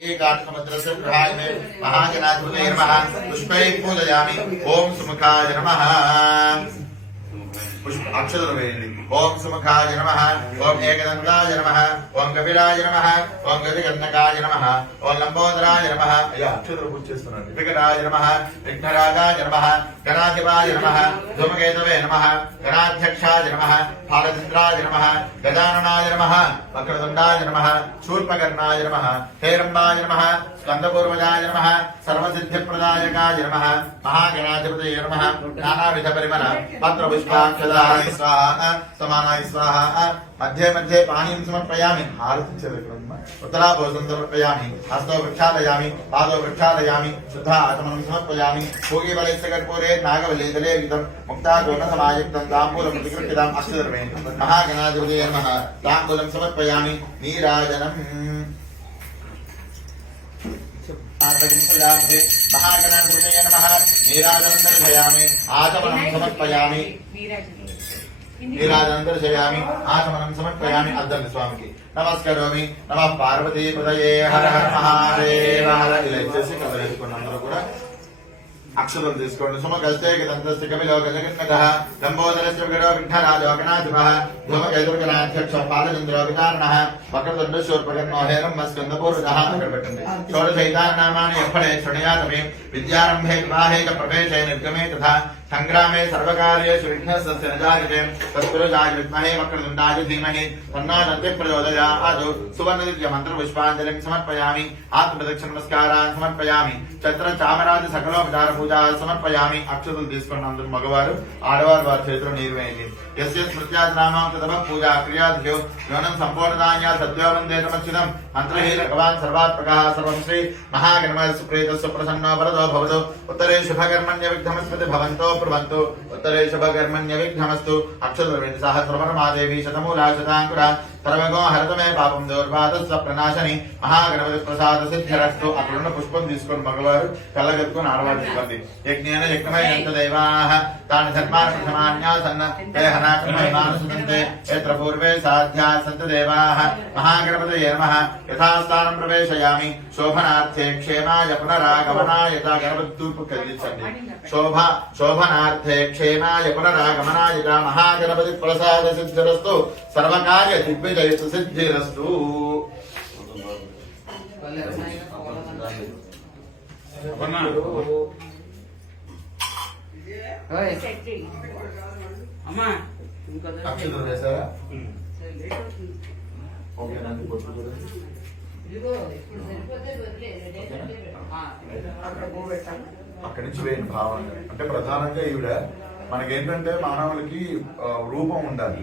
एकात्मद्रस्य गृहाय महागणाधिपतये नमः पुष्पैः पूजयामि। ओम सुमुखाय नमः। पुष्प अक्षर वेयंడి। ओम सुमुखाय नमः। ओम एकदंताय नमः। ओम कपिलाय नमः। ओम गजकर्णकाय नमः। ओम लंबोदराय नमः। అయ్యా అక్షర పూజ చేస్తున్నాను। వికటాయ నమः। విఘ్నరాజాయ నమः। గణాధిపాయ నమः। ధూమకేతవే నమः। గణాధ్యక్షాయ నమः। ఫాలచంద్రాయ నమः। గజాననాయ నమः। వక్రతుండాయ నమः। శూర్పకర్ణాయ నమः। హేరంబాయ నమः। స్కందపూర్వజాయ నమः। సర్వసిద్ధిప్రదాయకాయ నమः। మహాగణాధిపతయే నమः। నానావిధ పరిమళ పత్రపుష్పాక్షదాయ స్వాహా సమానాయ స్వాహా। मध्ये मध्ये पानीं समर्पयामि। उत्तराभूषं समर्पयामि। हस्तौ प्रक्षालयामि। पादौ प्रक्षालयामि। शुद्धा आचमनं समर्पयामि। भोगीबलस्य कर्पूरे नागवल्लीदले विदं मुक्तागोणसमायुक्तं ताम्बूलं प्रतिगृह्यताम् अक्षरमे महागणाधिपतये नमः। ताम्बूलं समर्पयामि। नीराजनम् महागणाधिपतये नमः। नीराजनं दर्शयामि। आचमनं समर्पयामि। नीराजनंदर्शयामि। आचमनं समर्पयामि। अद्दन् स्वामिकी नमस्करोमि। नमः पार्वती पतये हर हर महादेव हर ఇలా ఇచ్చేసి కదలేసుకున్న అందరూ కూడా అక్షరం తీసుకోండి। సుమగస్తే గదంతస్య కపిలో గజగన్నగః లంబోదరస్య విగ్రహో విఘ్నరాజో గణాధిపః ధూమకేతుర్గణాధ్యక్ష పాలచంద్రో వికారణః వక్రతుండ శూర్పకర్ణో హేరంబ స్కందపూర్వజః అక్కడ పెట్టండి। షోడశైతానామాని ఎప్పడే శృణయాతమే విద్యారంభే వివాహే చ ప్రవేశే నిర్గమే తథా సంగ్రామే సర్వకార్యేషు విఘ్నస్య నజాయతే తత్పురుషాయ విద్మహే వక్రతుండాయ ధీమహి తన్నో ప్రచోదయాత్। సువర్ణదివ్య మంత్ర పుష్పాంజలిం సమర్పయామి। ఆత్మప్రదక్షిణ నమస్కారాన్ సమర్పయామి। చత్ర చామరాజ సకలోపచార పూజా సమర్పయామి। అక్షతలు తీసుకున్న అందరూ మగవారు ఆడవారు వారి చేతిలో నీరు వేయండి। యస్య స్మృత్యానామం తదవ పూజా క్రియాదిభ్యో యోనం సంపూర్ణదాన్యా సత్యో వందే నమస్కృతం మంత్రహే భగవాన్ సర్వాత్మకః సర్వం శ్రీ మహాగణపతి సుప్రీతస్య ప్రసన్నో వరదో భవతు। ఉత్తరే శుభకర్మణ్య విఘ్నమస్మృతి భవంతో ప్రవంతు। ఉత్తరే శుభకర్మణ్య విఘ్నమస్తు। అక్షతలు వేయండి। సహస్రవరమాదేవి శతమూలా శతాంకురా సర్వగో హరతమే పాపం దౌర్వాతస్వ ప్రనాశని మహాగణపతి ప్రసాద సిద్ధిరస్తు। అక్కడున్న పుష్పం తీసుకొని మగవారు కళ్ళగత్తుకొని ఆడవారు ఇవ్వండి। యజ్ఞేన యజ్ఞమయంత దైవాః తాని ధర్మాన్ ప్రథమాన్యాసన్న తే హనాకమహిమానుసంతే యత్ర పూర్వే సాధ్యా సంత దేవాః మహాగణపతయే నమః। యథాస్థానం ప్రవేశయామి। శోభనార్థే క్షేమాయ పునరాగమనాయ గణపతి తూర్పు కదిలించండి। శోభనార్థే క్షేమాయ పునరాగమనాయ మహాగణపతి ప్రసాద సిద్ధిరస్తు సర్వకార్య దిగ్విజయ సిద్ధిరస్తు। అక్షతలు వేసారా? ఓకేనండి। అక్కడి నుంచి వేయండి భావన అంటే ప్రధానంగా ఈవిడ మనకేంటంటే మానవులకి రూపం ఉండాలి।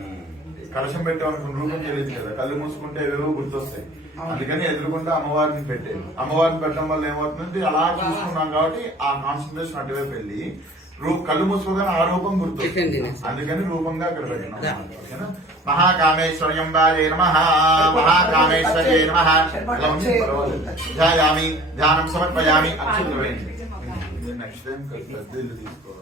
కలశం పెట్టామనుకున్న రూపం తెలియదు కదా, కళ్ళు మూసుకుంటే ఏవేవో గుర్తొస్తాయి। అందుకని ఎదురుకుండా అమ్మవారిని పెట్టేది। అమ్మవారిని పెట్టడం వల్ల ఏమవుతుందంటే అలా చూసుకున్నాం కాబట్టి ఆ కాన్సన్ట్రేషన్ అటువైపు వెళ్ళి కళ్ళు మూసుకోగానే ఆ రూపం గుర్తొస్తుంది। అందుకని రూపంగా అక్కడ పెట్టినాం। మహాకామేశ్వర్యంబాయే నమః। మహాకామేశ్వర్యే నమః। ధ్యాయామి। ధ్యానం సమర్పయామి। అక్షతలు వేయండి। నెక్స్ట్ టైం పెద్ద ఇల్లు తీసుకోవాలి।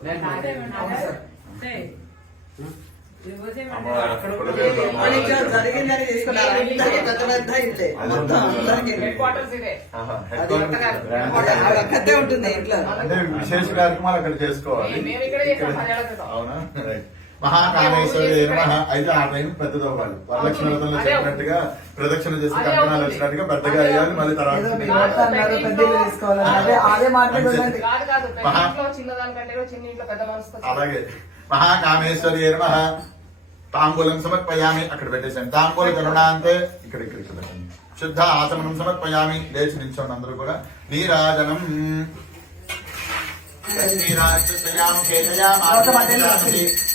అంటే విశేష కార్యక్రమాలు అక్కడ చేసుకోవాలి। అవునా? మహాకామేశ్వరి అయితే ఆ టైం పెద్దది అవ్వాలి। వరలక్ష్మి వ్రతంలో చెప్పినట్టుగా ప్రదక్షిణ చేసి కంకణాలు వచ్చినట్టుగా పెద్దగా అయ్యాలి। మళ్ళీ తర్వాత అలాగే మహాకామేశ్వరి నమః। తాంబూలం సమర్పయామి। అక్కడ పెట్టేసాను। తాంబూల కరుణాంతే ఇక్కడ పెట్టండి। శుద్ధ ఆచమనం సమర్పయామి। లేచి నిల్చోండి అందరూ కూడా। నీరాజనం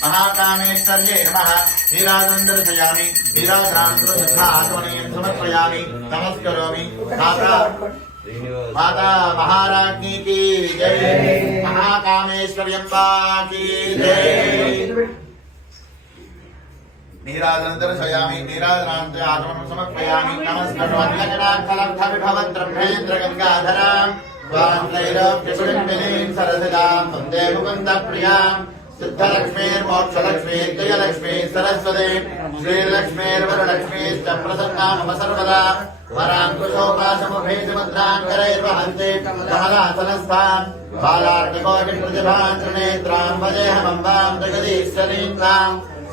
మహాకామేశ్వర్యే నమః। నీరాజనం దర్శయామి। నీరాజనానంతరం శుద్ధ ఆచమనీయం సమర్పయామి। నమస్కరోమి। माता महाराज्ञी की जय। महाकामेश्वर्यंबा की जय। नीराजनं दर्शयामि। नीराजनान्ते आचमनं समर्पयामि। नमस्करोम्यजनार्थलब्धविभवन् ब्रह्मेन्द्र गंगाधराम् स्वान्त्रैलोक्यसुरन्मिलीं सरसिजां वन्दे मुकुन्दप्रियाम्। सिद्धलक्ष्मीर्मोक्षलक्ष्मी जयलक्ष्मी सरस्वती श्रीलक्ष्मीर्वरलक्ष्मीश्च प्रसन्ना मम सर्वदा। पराङ्कुशोपाशमुखेशमुद्राङ्करैर्वहन्ते कमलासनस्थान् बालार्ककोटिप्रतिभान् त्रिनेत्रां वदेहमम्बां जगदीश्वरीं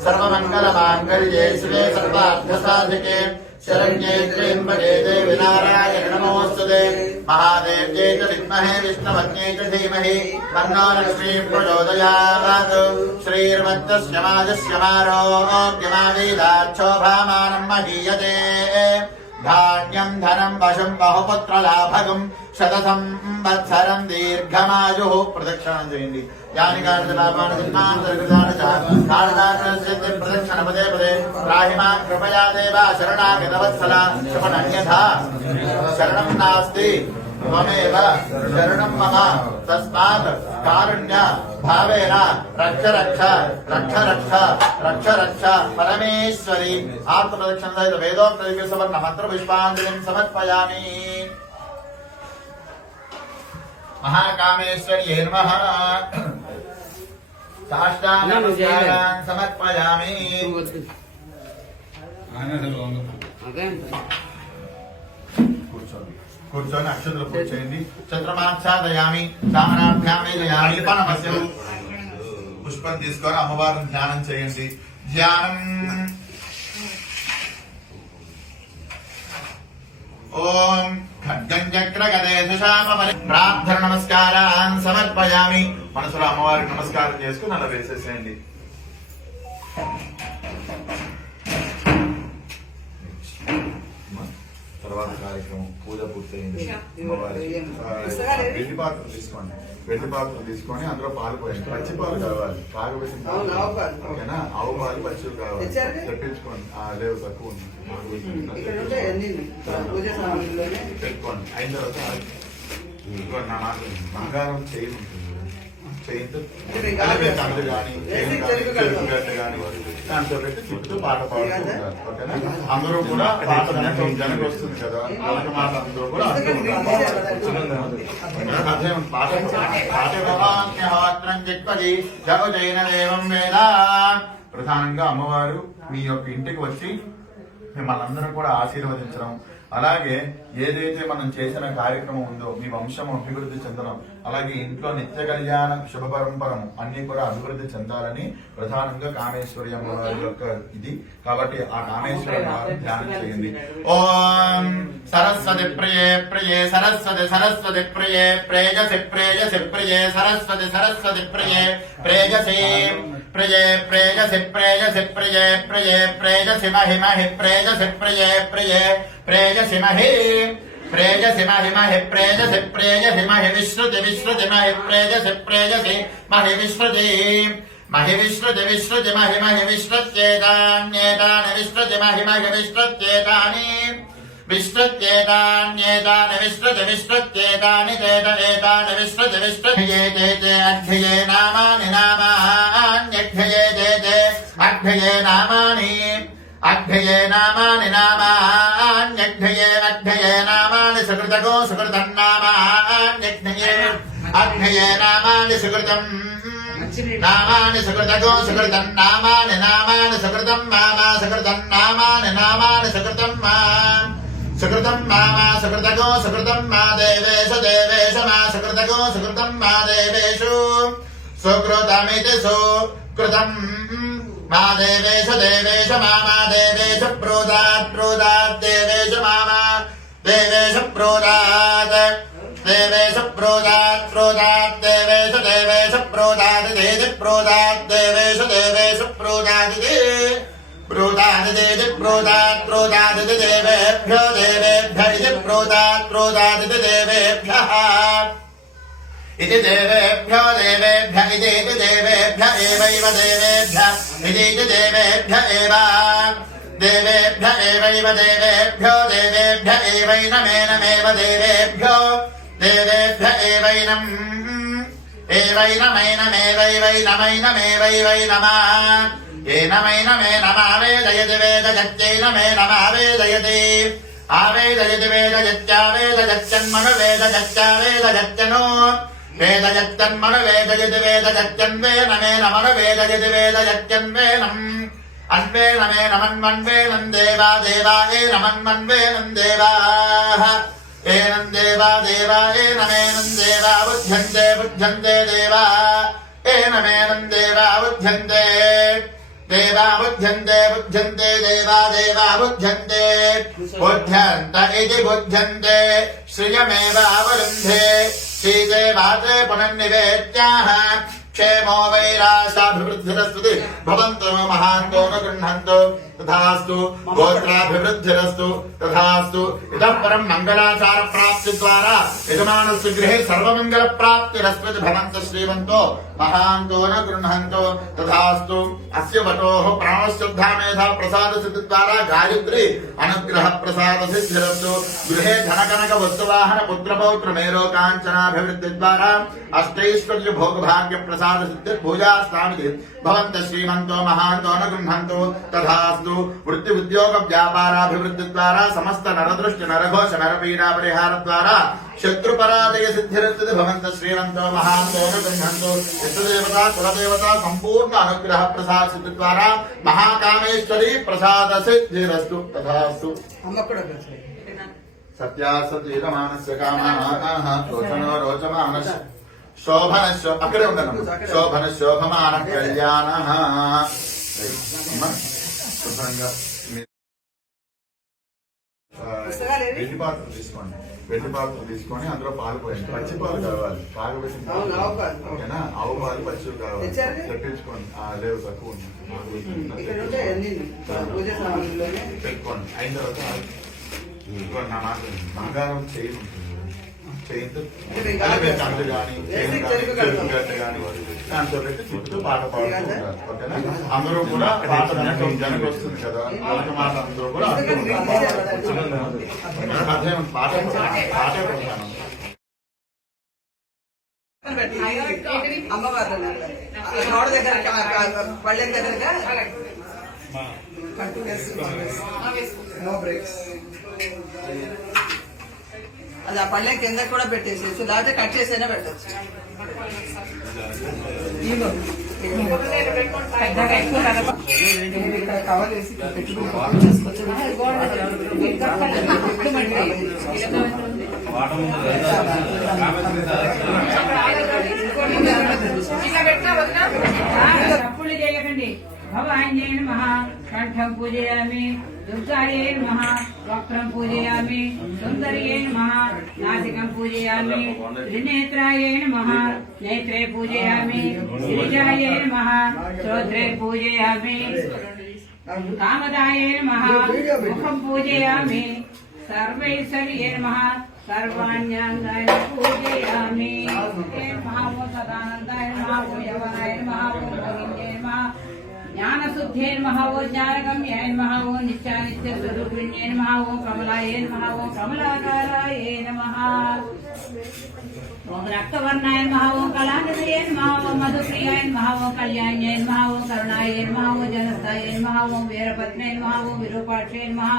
सर्वमङ्गलमाङ्गल्ये शिवे सर्वार्थसाधिके शरण्ये त्र्यम्बके देवि नारायणि नमोऽस्तुते महादेव्यै च विद्महे विष्णुपत्न्यै च धीमहि तन्नो लक्ष्मीः प्रचोदयात् श्रीर्मत्तस्य माजस्य मारोग्यमावेदाच्छोभामानम् महीयते धान्यं धनं वशं बहुपुत्रलाभगं शतसं वत्सरं दीर्घमायुः प्रदक्षिणं చేయండి यानि प्रदक्षिण पदे पदे राहिमा कृपया देवा शरणागतवत्सला शरणन्यथा शरणं नास्ति त्वमेव शरणं मम तस्मात् कारुण्य भावेन रक्ष रक्ष रक्ष रक्ष रक्ष रक्ष परमेश्वरी आत्मप्रदक्षिण सहित वेदोक्त सवर्ण मंत्र पुष्पांजलिं समर्पयामि। महाकामेश्वर्यै नमः। साष्टांगं समर्पयामि। కూర్చొని అక్షతలు పూజ చేయండి చంద్రమాఛాదయామి సామనాభ్యామేదయామి పనమస్యం పుష్పం తీసుకొని అమ్మవారిని ధ్యానం చేయండి ధ్యానం ఓం ఖడ్గం చక్ర గదేశామ ప్రార్థన నమస్కారాన్ సమర్పయామి మనసులో అమ్మవారికి నమస్కారం చేసుకుని అలా వేసేసేయండి తర్వాత కార్యక్రమం పూజ పూర్తయింది వెండి పాత్రలు తీసుకోండి వెండి పాత్రలు తీసుకొని అందులో పాలు పోయండి పచ్చి పాలు కావాలి కాగబెట్టిన ఓకేనా ఆవు పాలు పచ్చివి కావాలి తెప్పించుకోండి లేవు తక్కువ ఉంది పెట్టుకోండి అయిన తర్వాత నా మాట బంగారం చేయి ఉంటుంది చేయించు కందు కానీ కానీ దాంతో పెట్టి చుట్టూ పాట పాడుతుంటారు ఓకేనా అందరూ కూడా పాట జనకు వస్తుంది కదా వాళ్ళకి మాట అందరూ కూడా పాట పాఠ్యహోత్రం చెప్పది జగజైన దేవం వేద ప్రధానంగా అమ్మవారు మీ యొక్క ఇంటికి వచ్చి మిమ్మల్ని అందరూ కూడా ఆశీర్వదించడం అలాగే ఏదైతే మనం చేసిన కార్యక్రమం ఉందో మీ వంశం అభివృద్ధి చెందడం అలాగే ఇంట్లో నిత్య కళ్యాణ శుభ పరంపరం అన్ని కూడా అభివృద్ధి చెందాలని ప్రధానంగా కామేశ్వరి అమ్మవారి యొక్క ఇది కాబట్టి ఆ కామేశ్వరి అమ్మవారిని ధ్యానం చేయండి ఓం సరస్వతి ప్రియే ప్రియే సరస్వతి సరస్వతి ప్రియే ప్రేయసి ప్రేయసి ప్రియే సరస్వతి సరస్వతి ప్రియే ప్రేయసి ప్రియే ప్రేయసి ప్రేయసి ప్రియే ప్రియే ప్రేయసి మహి మహి ప్రేయసి ప్రియే ప్రియే ప్రేయసి మహి ప్రేయసి మహి మహి ప్రేయసి ప్రేయసి మహి విశ్రుతి విశ్రుతి మహి ప్రేయసి ప్రేయసి మహి విశ్రుతి మహి విశ్రుతి విశ్రుతి మహి మహి విశ్రుత్యేతాన్యేతాని విశ్రుతి మహి మహి విశ్రుత్యేతాని విశ్రుత్యేతాన్యేతాని విశ్రుతి విశ్రుత్యేతాని చేత ఏతాని విశ్రుతి విశ్రుత్యేతే అధ్యయే నామాని నామాన్యధ్యయేతే అధ్యయే నామాని అధ్యయే నామాని నామాన్యధ్యయే అధ్యయే నామాని సుకృతగో సుకృతం నామాన్యధ్యయే అధ్యయే నామాని సుకృతం నామాని సుకృతగో సుకృతం నామాని నామాని సుకృతం మామా సుకృతం నామాని నామాని సుకృతం మా సుకృతం మామా సుకృతగో సుకృతం మా దేవేషు దేవేషు మా సుకృతగో సుకృతం మా దేవేషు సుకృతమితి సుకృతం మా దేవేషు దేవేషు మామా దేవేషు ప్రోదాత్ ప్రోదాత్ దేవేషు మామా దేవేషు ప్రోదాత్ దేవేషు ప్రోదాత్ ప్రోదాత్ దేవేషు దేవేషు ప్రోదాత్ దేది ప్రోదాత్ దేవేషు దేవేషు ప్రోదాత్ ప్రోదాత్ దేది ప్రోదాత్ ప్రోదాత్ దేవేభ్యో దేవేభ్య ఇది ప్రోదాత్ ప్రోదాత్ దేవేభ్యః ఇది దేవేభ్యో దేవేభ్య ఇది దేవేభ్య ఏవైవ దేవేభ్య ఇది దేవేభ్య ఏవ దేవేభ్య ఏవైవ దేవేభ్యో దేవేభ్య ఏవైనమేనమేవ దేవేభ్యో దేవేభ్య ఏవైనం ఏవైనమైనమేవైవైనమైనమేవైవైనమా ఏనమైనమేనమావేదయతి వేదయత్యైనమేనమావేదయతి ఆవేదయతి వేదయత్యావేదయత్యన్మను వేదయత్యావేదయత్యను వేదయత్యన్మను వేదయతి వేదయత్యన్వేనమేనమను వేదయతి వేదయత్యన్వేనం अन्वेनं देवा देवा एनमन्वेनं देवाः एनं देवा देवा एनमेनं देवा बुध्यन्ते देवा एनमेनं देवा बुध्यन्ते देवा बुध्यन्ते देवा देवा बुध्यन्ते इति बुध्यन्ते श्रियमेवावरुन्धे श्रीदेवाते पुनर्निवेद्याः क्षेमो वैराशाभिवृद्धिरस्तु भवन्तो महान्तो न गृह्णन्तु तथास्तु गोत्राभिवृद्धिरस्तु तथास्तु इतः परं मंगलाचार प्राप्ति द्वारा यजमानस्य गृहे सर्वमंगल प्राप्तिरस्तु भवन्तः श्रीमन्तो महान्तो न गृह्णन्तु तथास्तु अस्य वटोः प्राणशुद्धा मेधा प्रसाद सिद्धि द्वारा गायत्री अनुग्रह प्रसाद सिद्धिरस्तु गृहे धनकनक वस्तुवाहन पुत्रपौत्र मेरो कांचनाभिवृद्धि द्वारा अष्टैश्वर्य भोग भाग्य प्रसाद सिद्धि पूजा स्थामिति भवन्तः श्रीमन्तो महान्तो न गृह्णन्तु तथास्तु वृत्ति उद्योग व्यापाराभिवृद्धि द्वारा समस्त नरदृष्टि नरघोष नरपीडा परिहार द्वारा शत्रु पराजय सिद्धिरस्तु भवन्तः श्रीमन्तो महान्तो न गृह्णन्तु इष्टदेवता कुलदेवता संपूर्ण अनुग्रह प्रसाद सिद्धि द्वारा महाकामेश्वरी प्रसाद सिद्धिरस्तु तथास्तु सत्यासतीरमानस्य कामाः रोचनो रोचमानस्य शोभनस्य अकड़े ఉండను శోభన శోభమాన కళ్యాణః శుభ్రంగా వెండి పాత్ర తీసుకొని అందులో పాలు పోయండి పచ్చి పాలు కావాలి కాగబెట్టి ఓకేనా ఆవు పాలు పచ్చి కావాలి తెప్పించుకోండి లేవు తక్కువ పెట్టుకోండి అయిన తర్వాత నా మాట బంగారం చేయను చేయించు కండ్లు కానీ కానీ దాంతో పెట్టి చుట్టూ పాట పాడుతుంటారు ఓకేనా అందరూ కూడా పాట జనకు వస్తుంది కదా మాట అందరూ కూడా పాటే పోతాను అమ్మవారు దగ్గర పళ్ళెం దగ్గరగా నో బ్రేక్స్ అది ఆ పళ్ళెం కింద కూడా పెట్టేసేసి లేకపోతే కట్ చేసైనా పెట్టచ్చు కవర్ వేసి తప్పులు చేయకండి. భవాన్యే నమః కంఠం పూజయామి, దుర్గాయే నమః వక్రం పూజయామి, సుందర్యే నమః నాసికం పూజయామి, త్రినేత్రాయే నమః నేత్రే పూజయామి, గిరిజాయే నమః శ్రోత్రే పూజయామి, కామదాయే నమః ముఖం పూజయామి, సర్వైశ్వర్యే నమః सर्वाण्याङ्गानि पूजयामि नमः सदानन्दाय नमः यवनाय नमः गोविन्दाय नमः ज्ञानशुद्धे नमः ज्ञानगम्याय नमः नित्यानित्यस्वरूपिण्ये नमः कमलाय नमः कमलाकाराय नमः ओम रक्तवर्णाय नमः कलानिधये नमः मधुप्रियाय नमः कल्याण्याय नमः करुणाय नमः जनस्थाय नमः वीरपत्न्ये नमः विरूपाक्षे नमः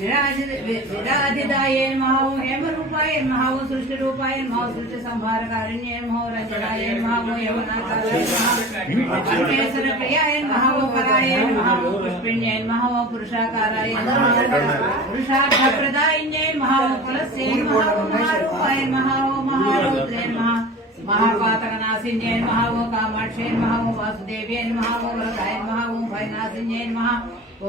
विराजिताय नमः हेमरूपाय नमः सृष्टिरूपाय नमः सृष्टि संहारकारिण्ये नमः रंजनाय नमः यवनाकाराय नमः परमेश्वरप्रियाय नमः पराय नमः पुष्पिण्ये नमः पुरुषाकाराय नमः पुरुषार्थप्रदायिन्ये नमः कुलस्ये नमः महारूपाय नमः महारौद्रे नमः महापातकनाशिन्ये नमः कामाक्षे नमः वासुदेव्ये नमः वरदाय नमः भयनाशिन्ये नमः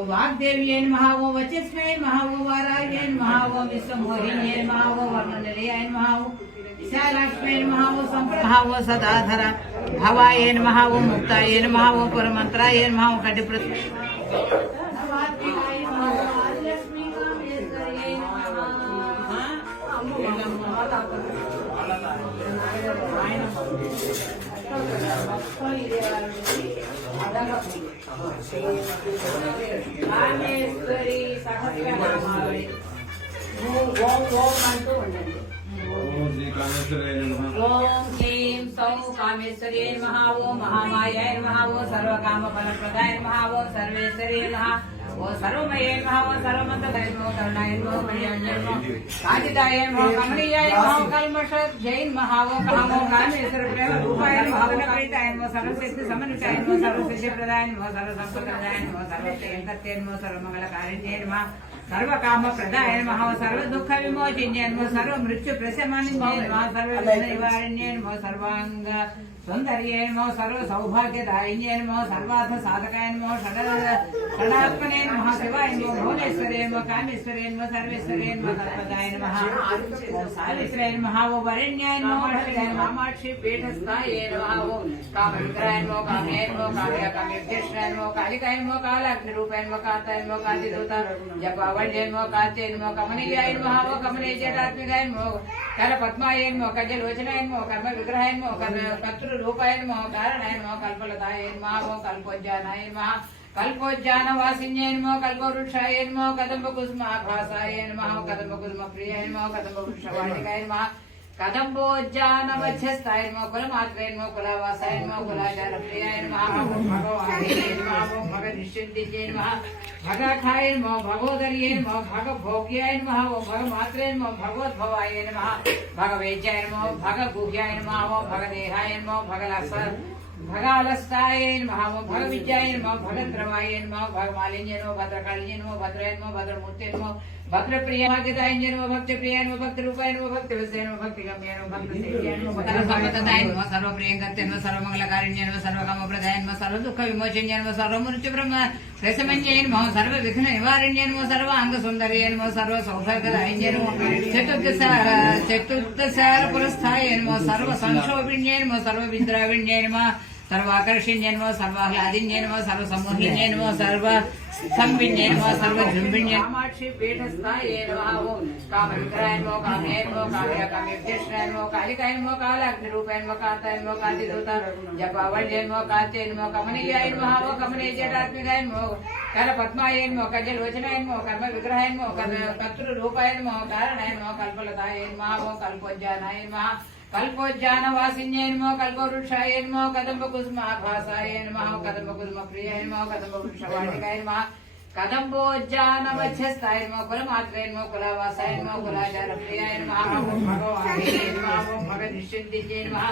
वाग्देव्ये नमः वचिस्मे नमः वाराये नमः विश्वमोहिन्ये नमः वर्णनिलयाय नमः विशालाक्ष्मे नमः संप्रभा सदाधर भवाय नमः मुक्ताय नमः परमंत्राय नमः कटिप्रत కామేశ్వరి సహస్రనామావళి ఓం ఓం అంటూ ఉండండి. ఓం హ్రీం సౌ కామేశ్వర్యై నమః ఓం మహామాయాయ నమః ఓం సర్వకామ ఫలప్రదాయ నమః ఓం సర్వేశ్వర్యై నమః ఓ సర్వమయే నమః ఓ సర్వమంతలయ నమః కరుణాయ నమః కళ్యాణాయ నమః కాజిదాయ నమః కమనీయాయ నమః కల్మష జైన్ నమః ఓ కామో కామేశ్వర ప్రేమ రూపాయ నమః ఓ ప్రీతాయ నమః సర్వశక్తి సమన్వితాయ నమః సర్వసిద్ధి ప్రదాయ నమః సర్వసంపదాయ నమః సర్వశ్రేయంకర్తే నమః సర్వమంగళకారిణ్యే నమః सर्वकाम प्रदाय नमः सर्व दुःख विमोचिन्ये नमः सर्व मृत्यु प्रशमनिन्ये नमः सर्व निवारण्ये नमः सर्वांग सौंदर्ये नमः सर्व सौभाग्यदायिन्ये नमः सर्वार्थ साधकाय नमः षडात्मने नमः शिवाय नमः भुवनेश्वरे नमः कामेश्वरे नमः सर्वेश्वरे नमः कल्पदाय नमः सावित्रे नमः वो वरेण्याय नमः वरदाय नमः कामाक्षी पीठस्थाये नमः वो कामविग्रहाय नमः कामये नमः काम्य काम्येश्वराय नमः कालिकाय नमः कालाग्निरूपाय नमः काताय नमः कान्तिदूता जपावल्ये नमः कान्ते नमः कमनीयाय नमः वो कमनीय जटात्मिकाय नमः कलपद्माय नमः कजलोचनाय नमः कर्म विग्रहाय नमः कत्रूपाय नमः कारणाय नमः कल्पलताय नमः वो कल्पोज्जानाय नमः कल्पोज्जानवासिन्ये नमः कल्पवृक्षाय नमः कदम्बकुसुमाभासाय नमः कदम्बकुसुमप्रियाय नमः कदम्बवृक्षवाटिकाय नमः कदम्बोज्जानवच्छस्ताय नमः कुलमात्रे नमः कुलावासाय नमः कुलाचारप्रियाय नमः भगवाने नमः भगनिश्चिन्तिये नमः भगाखाय नमः भगोदर्ये नमः भगभोग्याय नमः भगमात्रे नमः भगवद्भवाय नमः भगवेज्याय नमः भगगुह्याय नमः भगदेहाय नमः भगालस्ताय नमः भगविद्याय नमः भगद्रवाय नमः भगमालिन्ये नमः भद्रकालिन्ये नमः भद्राय नमः भद्रमूर्ते नमः भद्रप्रिय भाग्यदाय नमः भक्तिप्रिय नमः भक्तिरूपाय नमः भक्तिवत्साय नमः भक्तिगम्याय नमः भक्तिसेव्याय नमः सर्वसम्पदाय नमः सर्वप्रियंकर्ते नमः सर्वमंगलकारिण्ये नमः सर्वकामप्रदाय नमः सर्वदुःख विमोचन्ये नमः सर्वमृत्यु ब्रह्म प्रशमन्ये नमः सर्वविघ्न निवारण्ये नमः सर्वाङ्गसौन्दर्ये नमः सर्वसौभाग्यदायिन्ये नमः चतुर्दशार पुरस्थाय नमः सर्वसंक्षोभिण्ये नमः सर्वविद्राविण्ये नमः सर्वाकर्षिण्ये नमः सर्वाह्लादिन्ये नमः सर्वसमोहिन्ये नमः सर्वसंविन्ये नमः सर्वजृम्भिण्ये कामाक्षी पीठस्थाये नमः कामविग्रहाय नमः कामये नमः काम्य काम्येश्वराय नमः कालिकाय नमः कालाग्निरूपाय नमः कान्ताय नमः कान्तिदूता जपावल्ये नमः कान्ते नमः कमनीयाय नमः वो कमनीय जटात्मिकाय नमः कलपद्माय नमः कजलोचनाय नमः कर्म विग्रहाय नमः कत्रूपाय नमः कारणाय नमः कल्पलताय नमः वो कल्पोज्जानाय नमः कल्पोज्जानवासिन्ये नमः कल्पवृक्षाय नमः कदम्बकुसुमाभासाय नमः कदम्बकुसुमप्रियाय नमः कदम्बवृक्षवाटिकाय नमः कदम्बोज्जानवच्छस्ताय नमः कुलमात्रे नमः कुलावासाय नमः कुलाचारप्रियाय नमः भगवाने नमः भगनिश्चिन्तिये नमः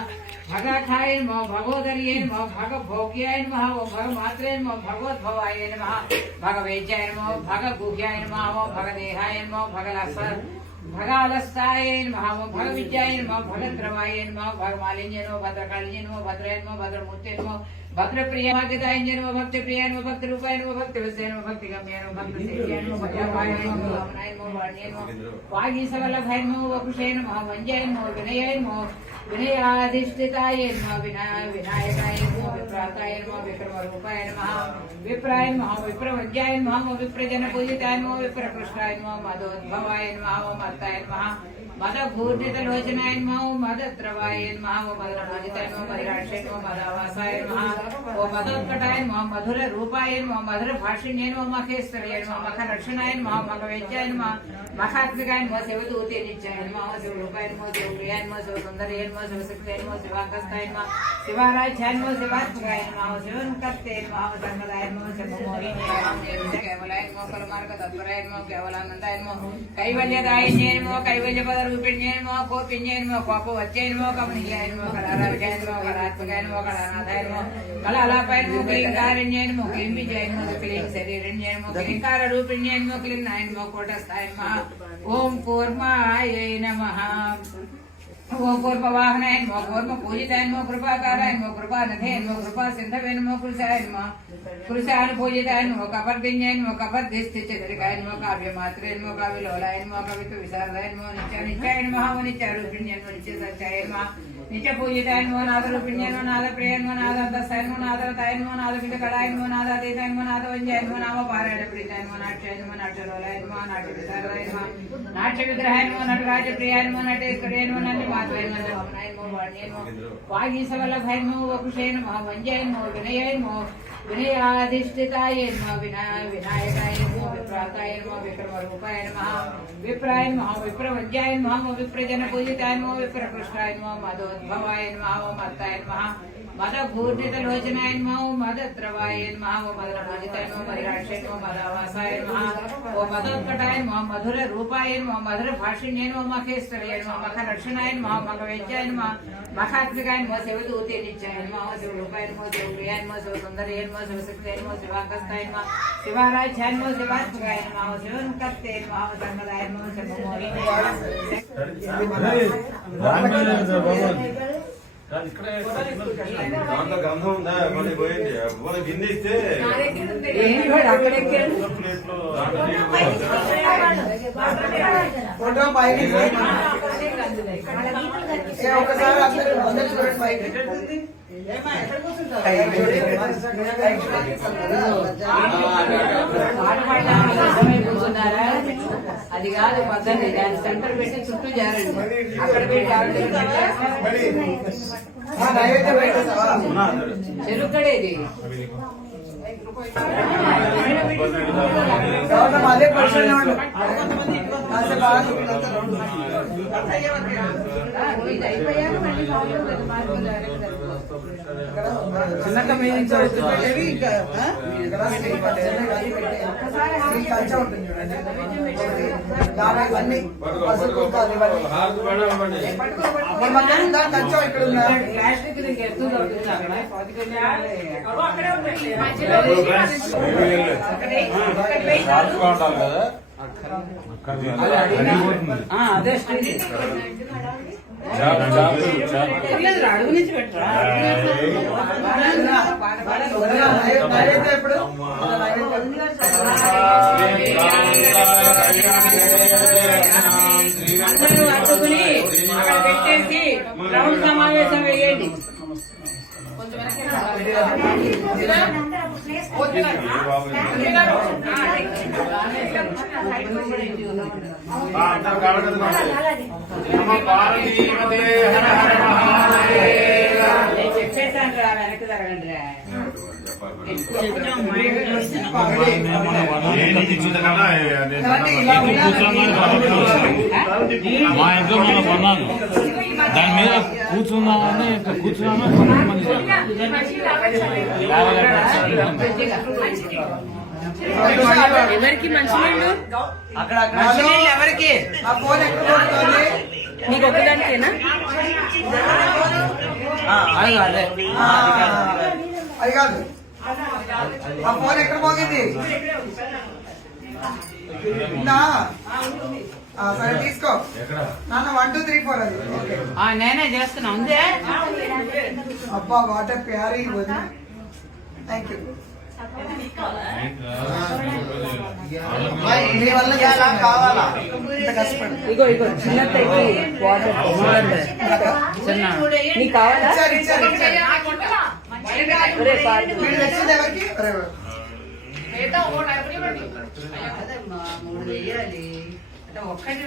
भगाखाय नमः भगोदर्ये नमः भगभोग्याय नमः भगमात्रे नमः भगवद्भवाय नमः भगवेज्याय नमः भगगुह्याय नमः भगदेहाय नमः भगालस्ताय नमः भगविद्याय नमः भगद्रवाय नमः भगमालिन्ये नमः भद्रकालिन्ये नमः भद्राय नमः भद्रमूर्ते नमः भद्रप्रिय भाग्यदाय नमः भक्तिप्रिय नमः भक्तिरूपाय नमः भक्तिवत्साय नमः भक्तिगम्याय नमः भक्तिसेव्याय नमः भद्रकाय नमः वामनाय नमः वाण्याय नमः वागीसवल्लभाय नमः वपुषाय नमः वञ्जाय नमः विनयाय नमः विनयाधिष्ठिताय नमः विनायकाय नमः विप्राताय नमः विक्रमरूपाय नमः विप्राय नमः विप्रवज्याय नमः विप्रजनपूजिताय नमः विप्रकृष्टाय नमः मदोद्भवाय नमः मत्ताय नमः मदघूर्णितलोचनाय नमः मदद्रवाय नमः मदनादिताय नमः मदिराक्षाय नमः मदावासाय नमः मदोत्कटाय नमः मधुररूपाय नमः मधुरभाषिण्ये नमः मखेश्वर्ये नमः मखरक्षणाय नमः मखवेज्याय नमः मखात्मिकाय नमः शिवदूते नित्याय नमः शिवरूपाय नमः शिवप्रियाय नमः शिवसुन्दर्ये नमः शिवशक्ताय नमः शिवाङ्गस्ताय नमः शिवाराध्याय नमः शिवात्मकाय नमः शिवन्कर्ते नमः धर्मदाय नमः शिवमोहिन्याय नमः केवलाय नमः परमार्गतत्पराय नमः केवलानन्दाय नमः कैवल्यदायिन्ये नमः कैवल्यपदरूपिण्ये नमः कोपिन्ये नमः कोपवच्चे नमः कमनीयाय नमः कलाराध्याय नमः कलात्मकाय नमः कलानाथाय नमः कलालापाय नमः क्लीङ्कारिण्ये नमः क्लीम्बिजाय नमः क्लीं शरीरिण्ये नमः क्लीङ्काररूपिण्ये नमः क्लीन्नाय नमः कोटस्थाय नमः ओम कूर्माय नमः ओम कूर्मवाहनाय नमः कूर्मपूजिताय नमः कृपाकाराय नमः कृपानिधे नमः कृपासिन्धवे नमः कृशाय नमः कृशानुपूजिताय नमः कपर्दिन्याय नमः कपर्दिस्थितिधरिकाय नमः काव्यमात्रे नमः काव्यलोलाय नमः कवित्वविशारदाय नमः नित्याय नमः नित्यारूपिण्ये नमः नित्यसत्याय नमः नित्यपूजिताय नमः नादरूपिण्ये नमः नादप्रियाय नमः नादन्तस्ताय नमः नादरताय नमः नादविदकलाय नमः नादातीताय नमः नादवञ्जाय नमः नामपारायणप्रीताय नमः नाट्याय नमः नाट्यलोलाय नमः नाट्यविशारदाय नमः नाट्यविग्रहाय नमः नटराजप्रियाय नमः नटेश्वर्याय नमः वागीसवलभैर्मो वपुषेन नमः वञ्जयन्मो विनयन्मो विनयाधिष्ठिताय नमः विनायकाय नमः विप्राताय नमः विक्रमरूपाय नमः विप्राय नमः विप्रवज्याय नमः विप्रजनपूजिताय नमः विप्रकृष्टाय नमः मदोद्भवाय नमः मत्ताय नमः मदभूर्णितलोचनाय नमः मदद्रवाय नमः मदराजिताय नमः मदिराक्षाय नमः मदावासाय नमः मदोत्कटाय नमः मधुररूपाय नमः मधुरभाषिण्ये नमः मखेश्वर्ये नमः मखरक्षणाय नमः मखवेद्याय नमः मखात्मिकाय नमः शिवदूते नित्याय नमः शिवरूपाय नमः शिवप्रियाय नमः शिवसुन्दर्ये नमः शिवशक्ताय नमः शिवागस्ताय नमः शिवाराध्याय नमः शिवात्मकाय नमः शिवन्कर्ते नमः धर्मदाय नमः शिवमोहिने దాంట్లో గంధం ఉందా మళ్ళీ పోయింది వాళ్ళకి గిన్నె ఇస్తే ఫోటో పైకి ఒకసారి అందరూ చూడండి పైకి అది కాదు పద్ధతి దాని సెంటర్ పెట్టి చుట్టూ జారండి అక్కడ చెరుక్కడేది అదే పర్సన్ చిన్నక మీనింగ్ పెట్టేవి ఇంకా కంచె ఉంటుంది చూడండి ఇవన్నీ కంచె ఇక్కడ ఉందా అదే అడుగు నుంచి పెట్టరా ఎప్పుడు అందరూ అడ్డుకుని అక్కడ పెట్టేసి రౌండ్ సమావేశం వేయండి నేను చెప్పేసాను రా వెనక్కి జరగండి రా మా ఇంట్లో మనం కొన్నాను దాని మీద కూర్చున్నామని కూర్చున్నామని కొంతమంది ఎవరికి మంచి ఎవరికి ఆ ఫోన్ ఎక్కడ పోతుంది నీకు ఒక్కదానికేనా అది కాదు ఆ ఫోన్ ఎక్కడ పోగింది సరే తీసుకో నాన్న 1 2 3 4 అది నేనే చేస్తున్నా ఉందే అబ్బా వాట్ ప్యారీ థ్యాంక్ యూ మీ వల్ల కావాలా ఇంత కష్టపడి ఇగో ఇగో చిన్న వాటర్ నీకు కావాలా ఇచ్చారు వీళ్ళు తెచ్చింది ఎవరికి ఒక్కటి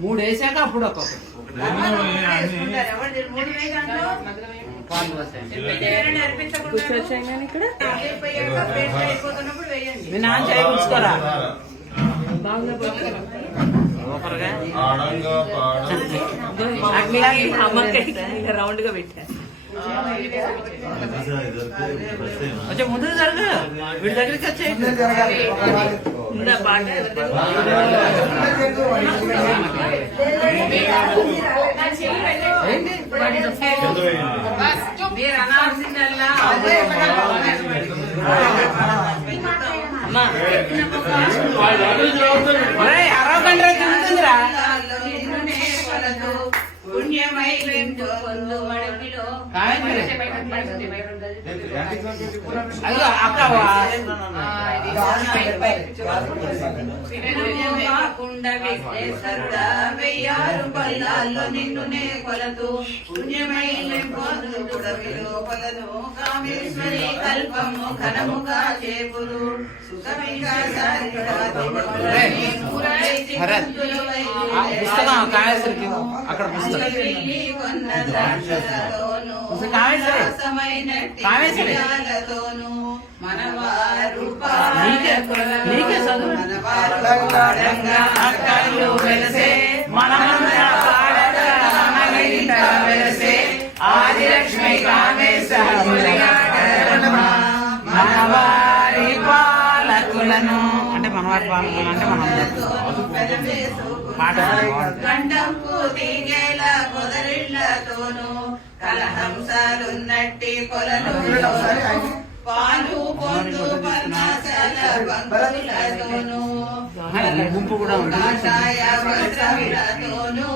మూడు వేసాక అప్పుడు ఒక్కొక్కటి కూర్చోవచ్చాను ఇక్కడ మీ నాన్న చేయించుకోరా రౌండ్ గా పెట్టా కొంచెం ముందు జరగ వీడి దగ్గరికి వచ్చే పాట మీరు అనాల్సిందల్లా అరవకండి తిరుగుతుందిరా పుణ్య పుణ్యమై వెంటు పొందు అడవిలో కాకుండా విఘ్నేశ్వరుడా వెయ్యారు పల్లాల్లో నిన్నునే కొలదు పుణ్యమై పొందుడవిలో కొలదు కామేశ్వరి కల్పము ఘనముగా చేపురు సుఖమిగా అక్కడ మనవారు నీకే చదువు కళ్ళు వెలసే మనమంతా పాడగా మనగింట వెలసే ఆదిలక్ష్మి మనవారి పాలకులను అంటే మనవారి పాలకులను అంటే మనం పాట గండంపు తీగేల పొదరిళ్లతోను కలహంసాలున్నట్టి కొలను పాలు పొందు పర్ణశాల బంకులతోను గుంపు కూడా ఉంది కాషాయ వస్త్రములతోను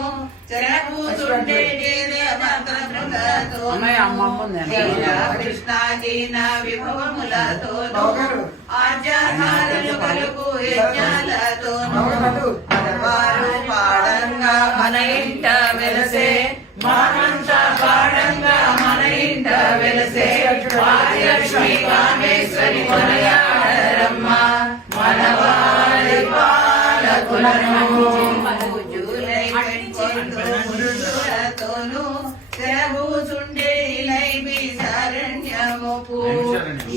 చెరపూచుండే మంత్రములతోను కృష్ణాదీన విభవములతోను ఆచారాలు కలుపు యజ్ఞాలతోను వారు పాడంగా మన ఇంట వెలసే మనమంతా పాడంగా మన ఇంట వెలసే ఆదిలక్ష్మి కామేశ్వరి కొనయాడరమ్మ మనవారి పాలకులను జూలై పెట్టుకొందులతోను చెరబూచుండే ఇలైమి శరణ్యముపు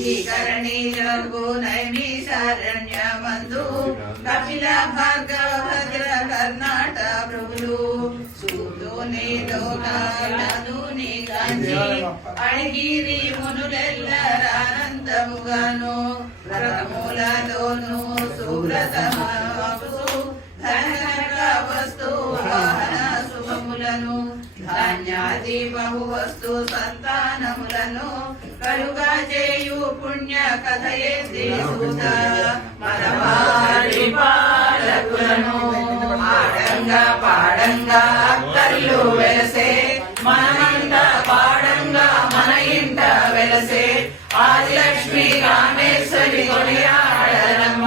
ఈ కరణి జగు నైమి శరణ్యమందు కపిల భార్గవ భద్ర కర్ణాట ప్రభులు సూదుని లోకాలనుని గాంచి అడిగిరి మునులెల్లరానందముగాను వ్రతములలోను సువ్రతమసు ధనక వస్తు వాహన శుభములను ధాన్యాది బహు వస్తు సంతానములను కలుగా చేయు పుణ్య కథయే శ్రీసూత మనవారి పాలకులను ఆడంగా పాడంగా అక్కర్లు వెలసే మనమంట పాడంగా మన ఇంట వెలసే ఆదిలక్ష్మి కామేశ్వరి కొనియాడరమ్మ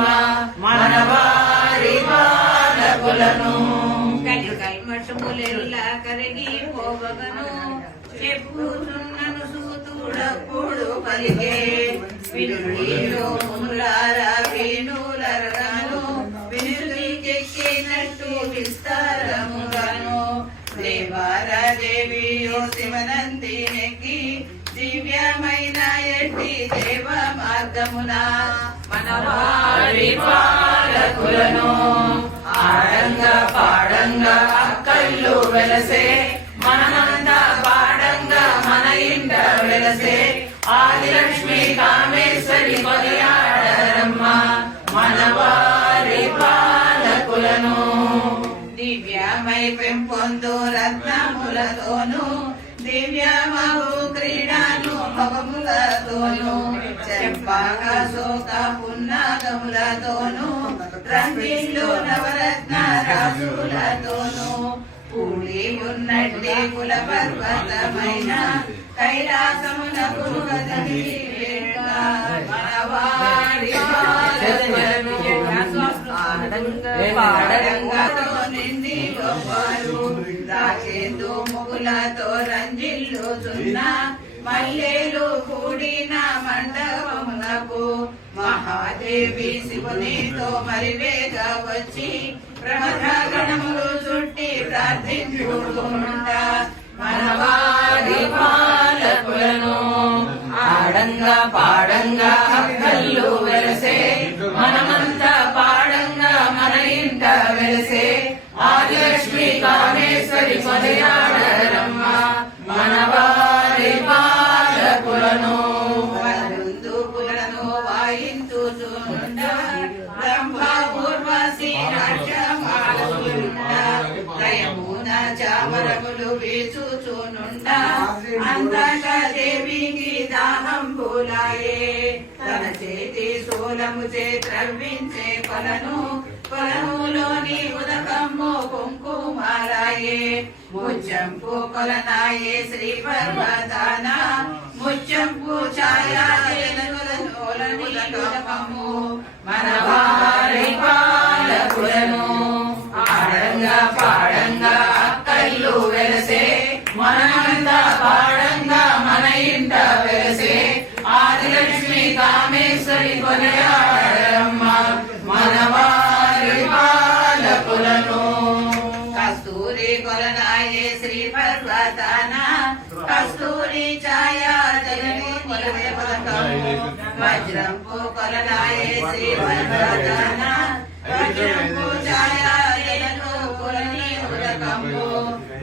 మనవారి పాలకులను కల్మషములెల్లా కరిగి పోవగను చెప్పుచున్నను సూతుడప్పుడు పలికే వినుడిలో మునులారా వేణులరగాను వినుడికెక్కినట్టు విస్తారముగాను దేవారాదేవియో శివనంది నెక్కి దివ్యమైన ఎట్టి దేవ మార్గమున మనవారి పాలకులను ఆడంగా పాడంగా అక్కళ్ళు వెలసే మనమంతా పాడంగా మన ఇంట వెలసే ఆదిలక్ష్మి కామేశ్వరి కొనియాడరమ్మ మనవారి పాలకులను దివ్యమై పెంపొందు రత్నములతోను దివ్యమహు క్రీడాను భవములతోను చెంపాక శోక పున్నాగములతోను రంజిల్లు నవరత్న రాసులతోను కూడి ఉన్నట్టే కుల పర్వతమైన కైలాసమునకు గదగి మనవారి పాడంగాతో నిండి గొప్పరు రాచేందు ముగులతో రంజిల్లుచున్న మల్లెలు కూడిన మండపమునకు మహాదేవి శివునితో మరివేగా వచ్చి ప్రమథగణములు చుట్టి ప్రార్థించుకుంటా మనవారి పాలకులను ఆడంగా పాడంగా అక్కళ్ళు వెలసే మనమంతా పాడంగా మన ఇంట వెలసే ఆదిలక్ష్మి కామేశ్వరి కొనియాడరమ్మ మనవారి పాలకులను వరుందుకులను వాయించుచుండ బ్రహ్మ ఊర్వశి దయమున చామరములు వీచుచునుండ అంతట దేవికి దాహం పూలాయే తన చేతి శూలము చే ద్రవించే కొలను కొలనులోని ఉదకము కుంకుమారాయే ముచ్చంపు కొలనాయే శ్రీ పర్వతాన ముచ్చంపు ఛాయా ఉదకము మనవారి పాలకులను ఆడంగా పాడంగా అక్కళ్ళు వెలసే మనమంతా పాడంగా మన ఇంట వెలసే ఆదిలక్ష్మి కామేశ్వరి కొనయాడమ్మ మనవారి పాలకులను కస్తూరి కొలనాయే శ్రీ పర్వతాన కస్తూరి ఛాయా జగని కొలవే పదకము వజ్రంపు కొలనాయే శ్రీ పర్వతాన వజ్రంపు ఛాయా జగను కొలని ఉదకము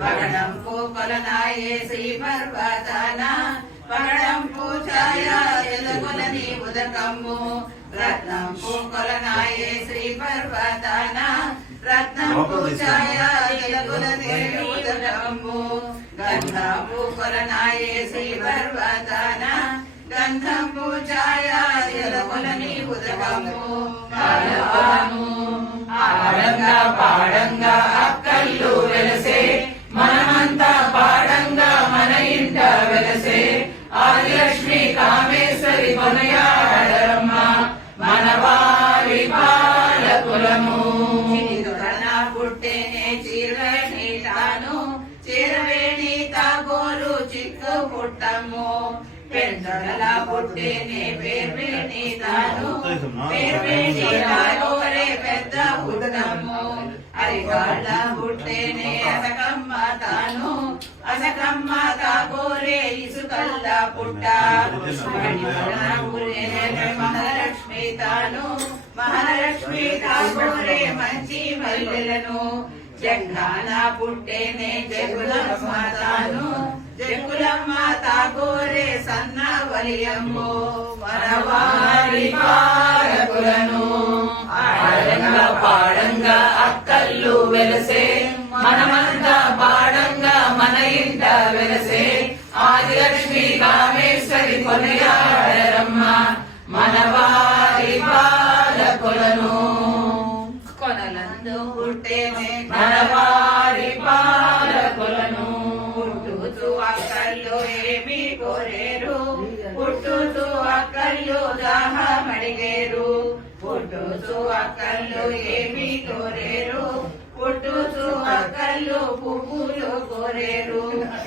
పగడంపు కొలనాయే శ్రీ పర్వతాన పగడంపు ఛాయా జగని ఉదకము రత్నంపు కొలనాయే శ్రీ పర్వతాన రత్నంపు ఛాయా జగని ఉదకము గంధంపు కొలనాయే శ్రీ పర్వతాన గంధంపు ఛాయా జగని ఉదకము ఆడంగా పాడంగా అక్కళ్ళు వెలసే మనమంతా పాడంగా మన ఇంట వెలసే ఆదిలక్ష్మి కామేశ్వరి కొనయాడమ్మ మనవారి పాలకులము పుట్టేనే చీరవేణి తాను చీరవేణి తాగోరు చిక్కు పుట్టము పెందల పుట్టేనే పేర్వేణి తాను పేర్వేణి తాగోరే పెద్ద పుట్టము అరిగాళ్ళ పుట్టేనే అసకమ్మ తాను అసకమ్మ తాగోరే ఇసుకల్ల పుట్ట మహాలక్ష్మి తాను మహాలక్ష్మి తాగోరే మంచి మల్లెలను జంగాన పుట్టేనే జగులమ్మ తాను జగులమ్మ తాగోరే సన్న వలియమ్ము మనవారి పాలకులను ఆడంగా పాడంగా అక్కళ్ళు వెలసే మనమంతా పాడంగా మన ఇంట వెలసే ఆదిలక్ష్మి కామేశ్వరి కొనయాడరమ్మ మనవారి పాలకులను కొనలందు పుట్టేనే మనవారి పాలకులను పుట్టుతూ అక్కళ్ళు ఏమి కోరేరు పుట్టుతూ అక్కళ్ళు దాహమడిగేరు పుట్టుతూ అక్కళ్ళు ఏమి కోరేరు పుట్టుతూ అక్కళ్ళు పువ్వులు కోరేరు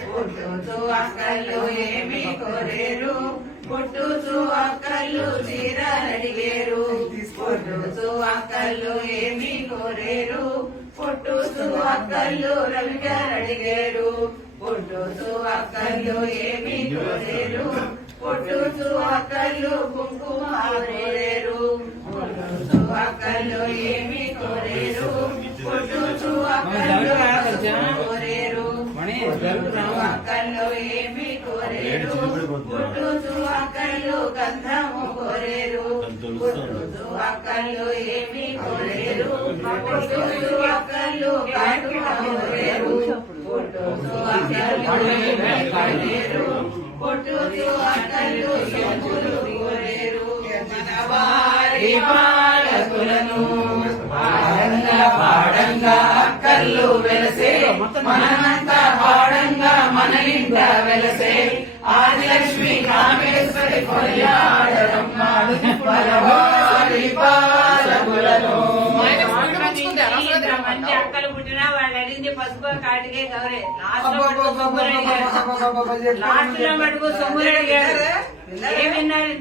పుట్టుతూ అక్కళ్ళు ఏమి కోరేరు పుట్టుతూ అక్కళ్ళు చీరలడిగేరు పుట్టుతూ అక్కళ్ళు ఏమి కోరేరు పుట్టుతూ అక్కళ్ళు రవిగారడిగేరు పుట్టుతూ అక్కళ్ళు ఏమి కోరేరు పుట్టుతూ అక్కళ్ళు కుంకుమ కోరేరు పుట్టుతూ అక్కళ్ళు ఏమి కోరేరు పుట్టుతూ అక్కళ్ళు కోరేరు అక్కళ్ళు ఏమి కోరేరు పుట్టుతూ అక్కళ్ళు గంధము కోరేరు పుట్టుతూ అక్కళ్ళు ఏమి కోరేరు పుట్టుతూ అక్కళ్ళు కాటుక కోరేరు పుట్టుతూ అక్కళ్ళు ఏమి కోరేరు పుట్టుతూ అక్కళ్ళు చెప్పులు కోరేరు మనవారి పాలకులను పాడంగా పాడంగా అక్కళ్ళు వెలసే మనమంతా పాడంగా మన ఇంట వెలసే ఆదిలక్ష్మి కామేశ్వరి కొనయాడరమ్మ మనవారి పాలకులను మంచి అక్కలు పుట్టినా వాళ్ళు అడిగింది పసుపు కాటికే గౌరే లాస్ట్ లో మటుకు సొమ్ములు అడిగారు ఏం విన్నారు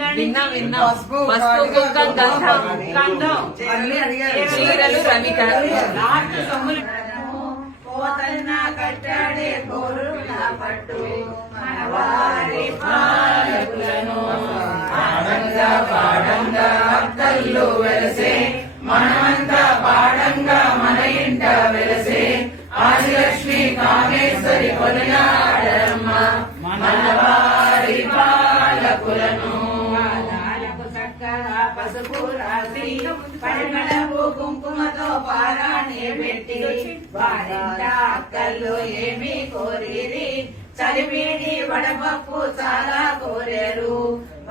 పసుపు గంధం చీరలు రవిక లాస్ట్ సొమ్ములు పోతన్నా కట్టాడే కోరున్న పట్టు మనవారి పాలకులను పాడంగా పాడంగా అక్కళ్ళు వెలసే మనమంతా పాడంగా మన ఇంట వెలసే ఆదిలక్ష్మి కామేశ్వరి కొనయాడమ్మ మనవారి పాలకులను చక్కగా పసుపు రాసి పరిమళపు కుంకుమతో పారాణి పెట్టి వారింట అక్కల్లో ఏమి కోరిరి చలిమిడి వడపప్పు చాలా కోరారు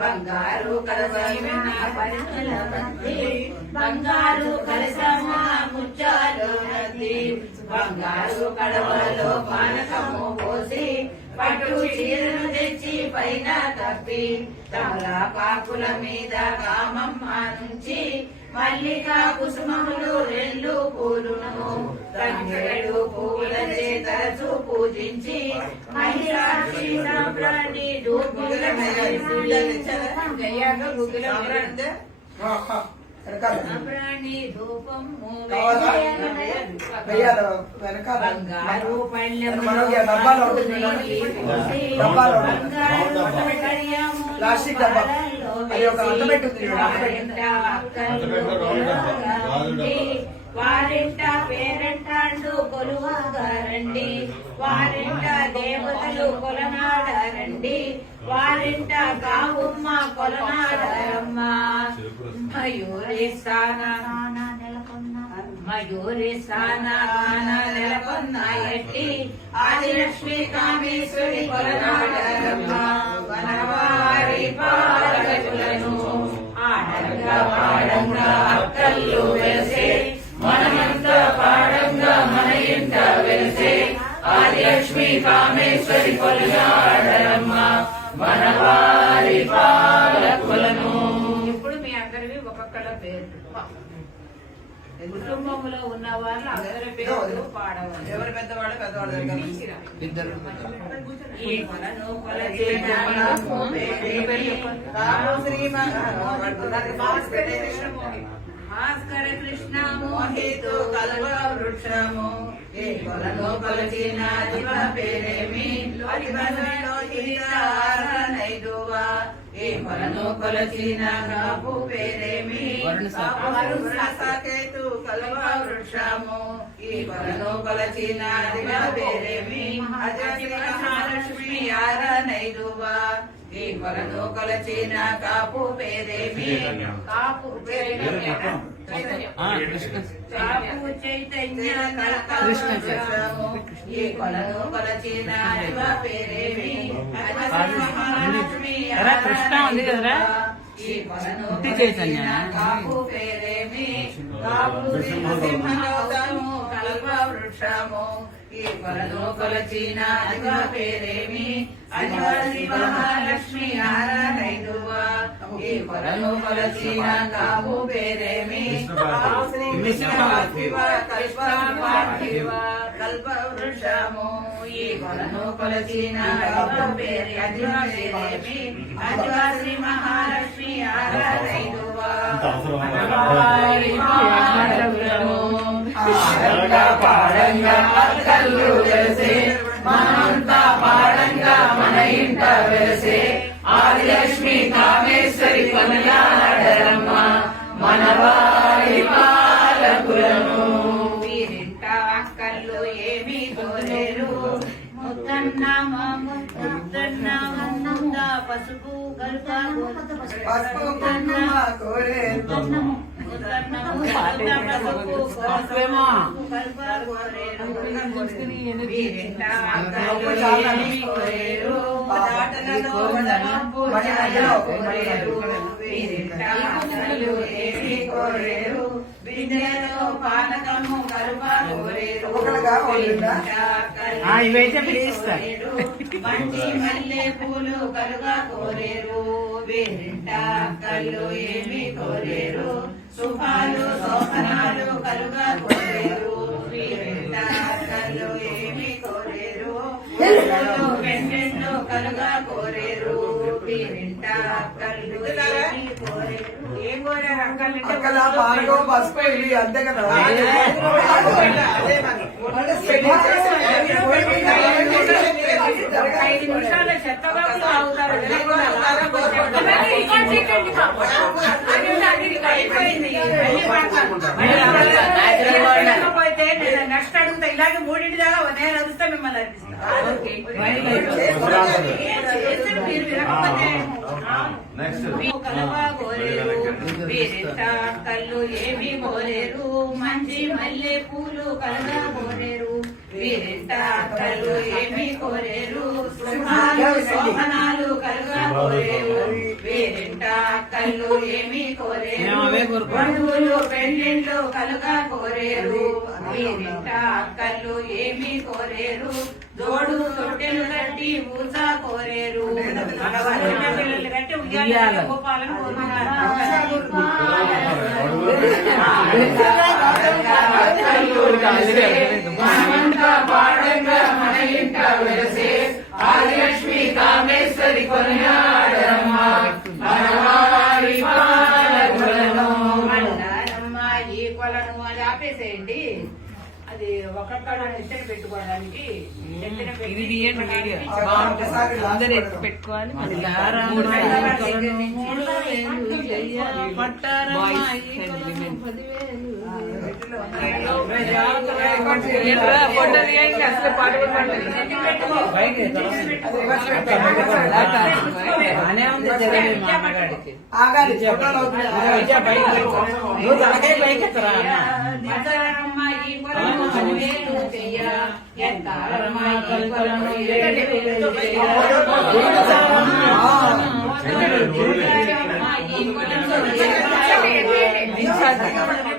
బంగారు కలసమైన పరిమళ బంతి బంగారు కలసమ ముత్యాలు నది బంగారు కడవలో పానకము పోసి పట్టు చీరను తెచ్చి పైన తప్పి తమలపాకుల మీద కామమ్మ నుంచి మల్లిక కుసుమములు రెల్లు పూలును తంగేడు పువ్వులచే తరచు పూజించి మహిళాక్షి సాంబ్రాణి సాంబ్రాణి ధూపము బంగారు పళ్ళెము ప్లాస్టిక్ డబ్బా అది ఒక అంత పెట్టుతుంది వారింట పేరంటాండు కొలువాగారండి వారింట దేవతలు కొలనాడారండి వారింట కావుమ్మ కొలనాడారమ్మ మయూరి స్థాన నెలకొన్న ఎట్టి ఆదిలక్ష్మి కామేశ్వరి కొలనాడారమ్మ వనవారి పాలకులను ఆడంగా పాడంగా అక్కల్లు వెలిసే మనమంతా పాడంగా మన ఇంట వెలిసే ఆదిలక్ష్మి కామేశ్వరి కొలనాడరమ్మ మనవారి పాలకులను. ఇప్పుడు మీ అందరివి ఒక్కొక్కళ్ళ పేరు కుటుంబంలో ఉన్న వాళ్ళు అందరి పేరు పాడవాలి. ఎవరు పెద్దవాళ్ళు పెద్దవాళ్ళు ఇద్దరు ఈ కొలను కొలచేన భాస్కర కృష్ణ మోహితో కల్వ వృక్షము ఏ కొలను కొలచిన దివ పేరేమి నైదువా ఏ కొలను కొలచిన కాపు పేరేమి కేతు కల్వ వృక్షము ఈ కొలను కొలచిన దివ పేరేమి మహాలక్ష్మి ఆర నైదువా ఈ కొలను కొలచిన కాపు పేరేమి కాపు పేరేమి కాపు చైతన్య కృష్ణము ఈ కొలను కొలచిన దివ పేరేమి మహాలక్ష్మి కృష్ణ ఉంది కదరా ఈ కొలను చైతన్య కాపు పేరేమి కాపు సింహలోకము కల్ప వృక్షము ఈ కొలను కొలచిన దివ పేరేమి అధివాసి మహాలక్ష్మి ఆరాధైదువా ఈ కొలను కొలచిన కాపు పేరేమి కల్ప వృక్షము ఈ కొలను కొలచిన దివ పేరే అధివాసేమి అధివాసి మహాలక్ష్మి ఆరాధైదువా పాడంగా అక్కల్లు వెలిసే మనంతా పాడంగా మన ఇంట వెలిసే ఆదిలక్ష్మి కామేశ్వరి కొలనాడరమ్మ మనవారి పాలకులను. వీరింట అక్కల్లు ఏమి కోరేరు ముద్దన్న పసుపు పానకము ఇవైతే పిలుస్తారు మంచి మల్లె పూలు కలుగా కోరేరు వీరింట కళ్ళు ఏమి కోరేరు శుభాలు శోభనాలు కలుగా కోరేరు వీరింట కళ్ళు ఏమి కోరేరు పెండెండు కలుగా కోరేరు వీరింట కళ్ళు ఏమి కోరేరు. ఏం కోరారు అక్కడ పానకం పసుపు ఇవి అంతే కదా ఐదు నిమిషాలు చెత్తగా తాగుతారు లేకపోతే నేను నెక్స్ట్ అడుగుతా ఇలాగే మూడింటి దాకా నేను అడుగుతా మిమ్మల్ని కళ్ళు ఏమి కోరేరు మంచి మల్లె పూలు కలగా కోరేరు వీరింట అక్కలు ఏమి కోరేరు సింహాలు శోభనాలు కలుగా కోరేరు వీరింట అక్కలు ఏమి కోరేరు బంధువులు పెళ్లిళ్ళు కలుగా కోరేరు వీరింట అక్కలు ఏమి కోరేరు జోడు తొట్టెలు కట్టి పూజ కోరేరు చిన్న పిల్లలు కట్టి ఉయ్యాల గోపాలను మన ఇంట వెలసే ఆదిలక్ష్మి కామేశ్వరి కొనియాడమ్మ మనవారి పాలకులను మండారమ్మ ఈ కొలను అని ఆపేసేయండి. అది ఒక్కొక్కడ నెత్తిన పెట్టుకోవడానికి ఇది తీయండి వీడియో బాగుంటుంది. అందరు ఎత్తి పెట్టుకోవాలి. ఫోటో తీయండి. అసలు పాట బానే ఉంది. జరగలేదు మా అమ్మగారికి. నువ్వు తనకే పైకి ఎత్తరా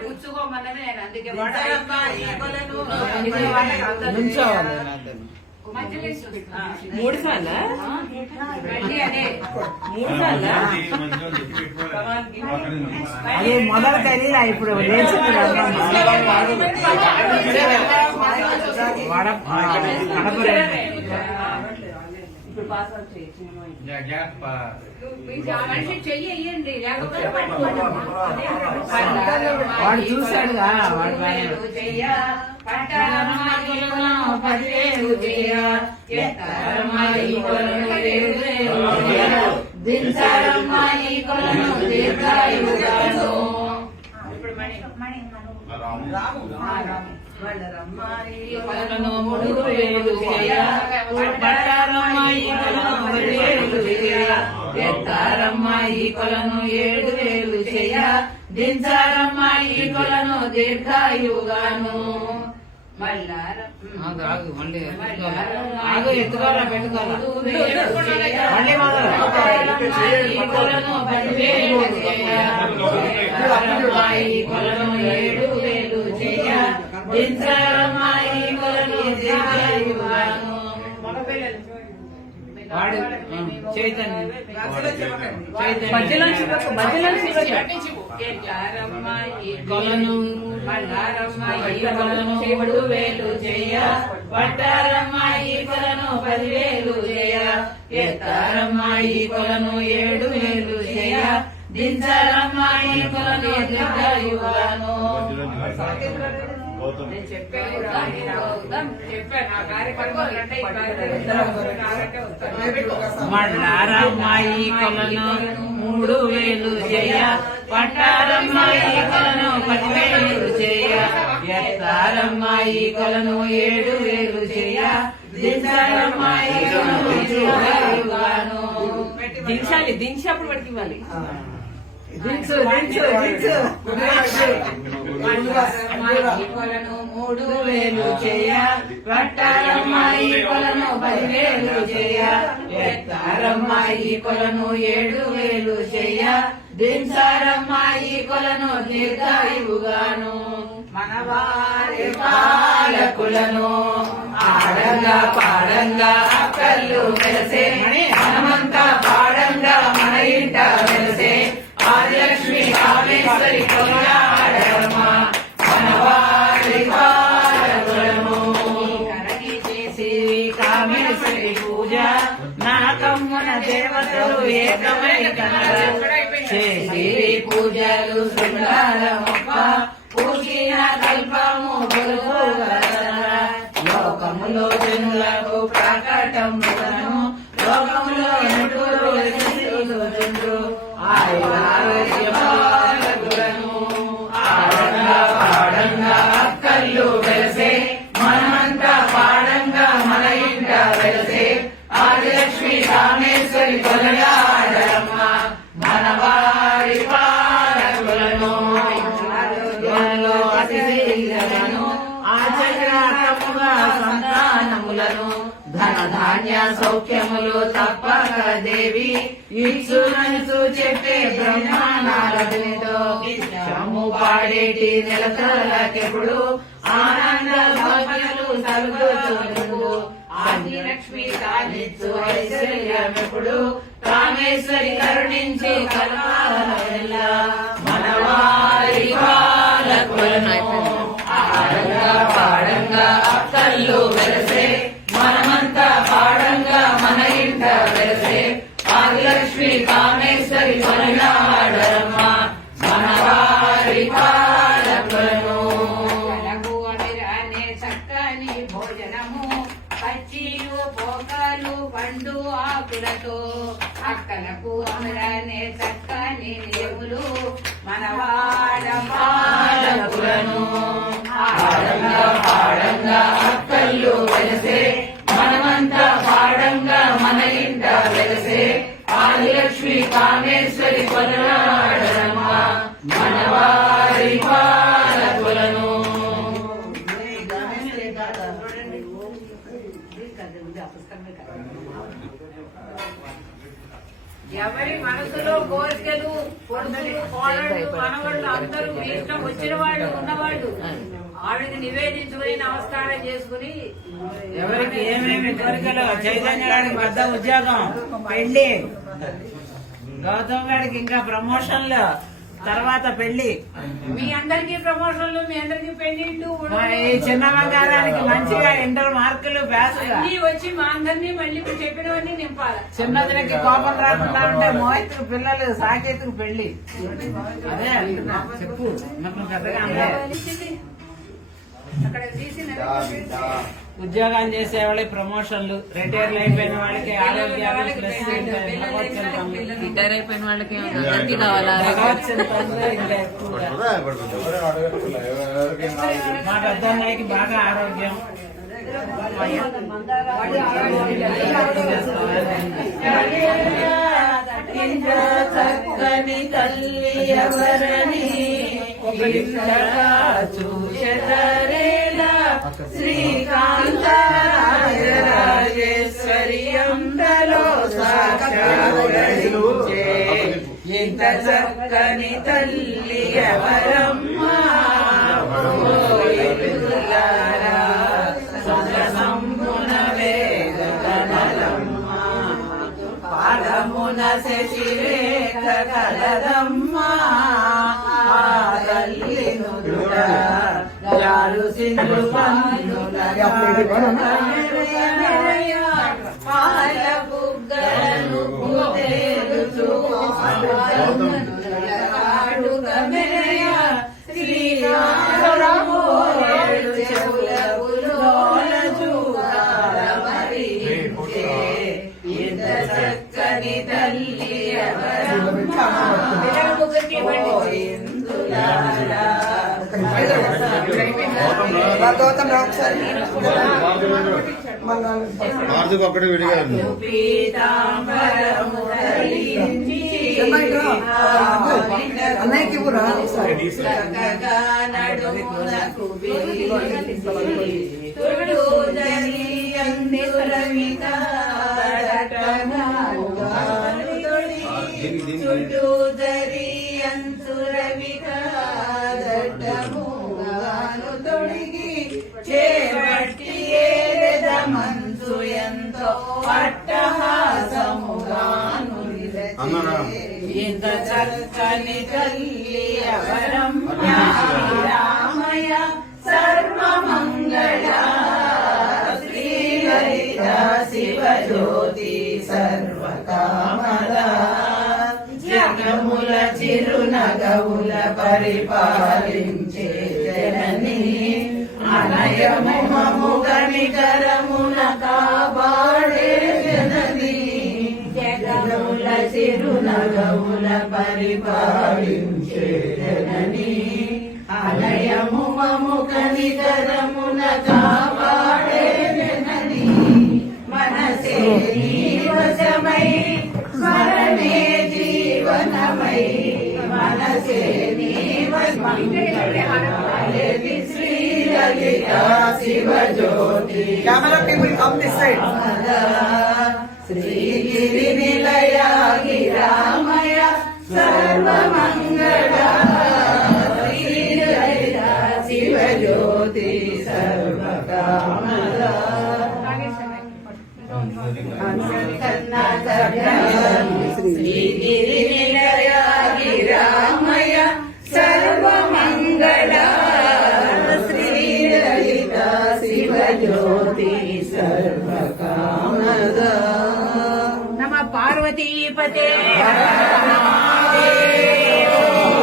కూర్చోమన్నమే అందుకే మూడు సార్ల అదే మొదలు తెలియదా ఇప్పుడు మనిషి చెయ్యండి లేకపోతే వాడు చూశాడుగా వాడు చెయ్య పదివేలు చెయ్య ఎత్తారమ్మాయి కొలను దించారమ్మాయి కొలను దీర్ఘాయుగాను. ఇప్పుడు కొలను 3000 చెయ్య పట్టారమ్మాయి కొలను 10,000 చెయ్య ఎత్తారమ్మాయి కొలను 7,000 చెయ్య దించారమ్మాయి కొలను దీర్ఘాయుగాను. ఆగు ఎత్తుకోవాలా పెట్టుకోవాలా మళ్ళీ మొదలు కొలను 10,000 చెయ్య కొలను 7,000 చెయ్య దించారమ్మాయి కొలను దీర్ఘాయుగాను. వాడు చైతన్య కొలను మల్లారమ్మాయి కొలను 7,000 చెయ్య పట్టారమ్మాయి కొలను 10,000 చెయ్య ఎత్తారమ్మాయి కొలను 7,000 చెయ్య దించారమ్మాయి కొలను దీర్ఘాయుగాను. మళ్ళారమ్మాయి కొలను 3,000 చెయ్య పట్టారమ్మాయి కొలను 10,000 చెయ్య ఎత్తారమ్మాయి కొలను 7,000 చెయ్య దించారమ్మాయి కొలను దీర్ఘాయుగాను. దించాలి దించి అప్పుడు పడికి ఇవ్వాలి. దించు దించు దించు కొలను 3,000 చెయ్య పట్టారమ్మాయి కొలను 10,000 చెయ్య ఎత్తారమ్మాయి కొలను 7,000 చెయ్య దించారమ్మాయి కొలను దీర్ఘాయుగాను. మనవారి పాలకులను ఆడంగా పాడంగా అక్కర్లు వెలసే మనమంతా పాడంగా మన ఇంట వెలసే ఆదిలక్ష్మి కామేశ్వరి కొనియాడమ్మ మనవారి పాలకులను. కరగి చేసి కామేశ్వరి పూజ నాకమ్మున దేవతలు ఏకమై కనర చేసి పూజలు శృంగారమొక్క పూసిన కల్పము లోకములో జనులకు ప్రకటములను లోకములో నటులు ఆయురారోగ్యపాలకులను ఆడంగా పాడంగా అక్కర్లు వెలసే మనమంతా పాడంగా మన ఇంట వెలసే ఆదిలక్ష్మి కామేశ్వరి కొనియాడమ్మ మనవారి పాలకులను. అతిథి ఆచరణముగా సౌఖ్యములు తప్పక దేవి ఇచ్చునంచు చెప్పే బ్రహ్మానారదునితో చము పాడేటి నెలతలకెప్పుడు ఆనంద భాగ్యములు కలుగుతూ ఆదిలక్ష్మి కానిచ్చు ఐశ్వర్యమెప్పుడు కామేశ్వరి కరుణించు కరుణాల మనవారి పాలకులను ఆడంగా పాడంగా అక్కళ్ళు వెలసే మనమంతా పాడంగా మన ఇంట వెలసే ఆదిలక్ష్మి కామేశ్వరి కొనియాడరమ్మ మనవారి పాలకులను అనే చక్కని భోజనము పచ్చీలు పోకాలు పండు ఆకులతో అక్కలకు అమరనే చక్కని దేవులు మనవాడ పాలకులను ఆడంగా పాడంగా అక్కళ్ళు వెలసే మనమంతా పాడంగా మన ఇంట వెలసే ఆదిలక్ష్మి కామేశ్వరి కొనియాడరమ్మ మనవారి పాలకులను ఎవరి మనసులో కోరికలు కొడుకులు కోడళ్ళు మనవాళ్ళు అందరూ మీ ఇష్టం వచ్చిన వాళ్ళు ఉన్నవాళ్ళు ఆవిడకి నివేదించుకుని నమస్కారం చేసుకుని ఎవరికి ఏమేమి కోరికలు చైతన్య గారికి పెద్ద ఉద్యోగం పెళ్లి గౌతమ్ గారికి ఇంకా ప్రమోషన్లు తర్వాత పెళ్లి మీ అందరికీ ప్రమోషన్లు మీ అందరికీ పెళ్లిళ్ళు ఈ చిన్న బంగారానికి మంచిగా ఇంటర్ మార్కులు ప్యాసుగా అన్ని వచ్చి మా అందరినీ మళ్ళీ ఇప్పుడు చెప్పినవన్నీ నింపాలి చిన్నదినికి కోపం రాకుండా ఉంటే మోహితులు పిల్లలు సాకేతుకు పెళ్లి అదే అంటున్నా చెప్పు నాకు పెద్దగా అందే అక్కడ తీసి ఉద్యోగాలు చేసే వాళ్ళకి ప్రమోషన్లు రిటైర్లు అయిపోయిన వాళ్ళకి ఆరోగ్యాలు ప్లస్ రిటైర్ అయిపోయిన వాళ్ళకి అందరికీ కావాలా ఇంకా ఎక్కువగా మా పెద్ద అన్నయ్యకి బాగా ఆరోగ్యం చక్కని తల్లి ఎవరని చూచెదరేలా శ్రీకాంతరాజరాజేశ్వరి అందలో సాక్షాత్కరించే ఇంత చక్కని తల్లి ఎవరమ్మా సంబున వేద కనలమ్మ పాదమున శశిరేఖ కలదమ్మా తల్లి నుదుట జాలు సింధు పన్నుల పాల బుగ్గలను పూతేరుచు ఆడుగమెయ శ్రీరాము ఏడు చెవులకు లోల చూడాల మరించే ఇంత చక్కని తల్లి ఎవరమ్మా ఇందులారా ఒకటి విడిగా పీతాంబరము ధరించి చక్కగా నడుమునకు తుడుదని చుట్టూదరి అంతురవికాదట్టముగాను తొడిగి చేపట్టి ఏరెద మంచు ఎంతో అట్టహాసముగాను ఇంత చక్కని తల్లి ఎవరమ్మ రామయ సర్వమంగళ శ్రీలలిత శివజ్యోతి సర్వకామద జగముల చిరునగవుల పరిపాలించే జనని అనయము మము కనికరమున కాపాడే జనని జగముల చిరునగవుల పరిపాలించే జనని అనయము మము కనికరమున కాపాడే జనని మనసే నీవశమై స్మరణే జీవనమై మనసే నీవశమై Sri Lalitha Shivajyothi Camera people come this side. Srigiri నిలయ గిరామయ సర్వమంగళ శ్రీలలిత శివజ్యోతి సర్వకామద శ్రీగిరి నిలయ గిరామయ సర్వమంగళ శ్రీలలిత శివజ్యోతి సర్వకామద నమ పార్వతీపతే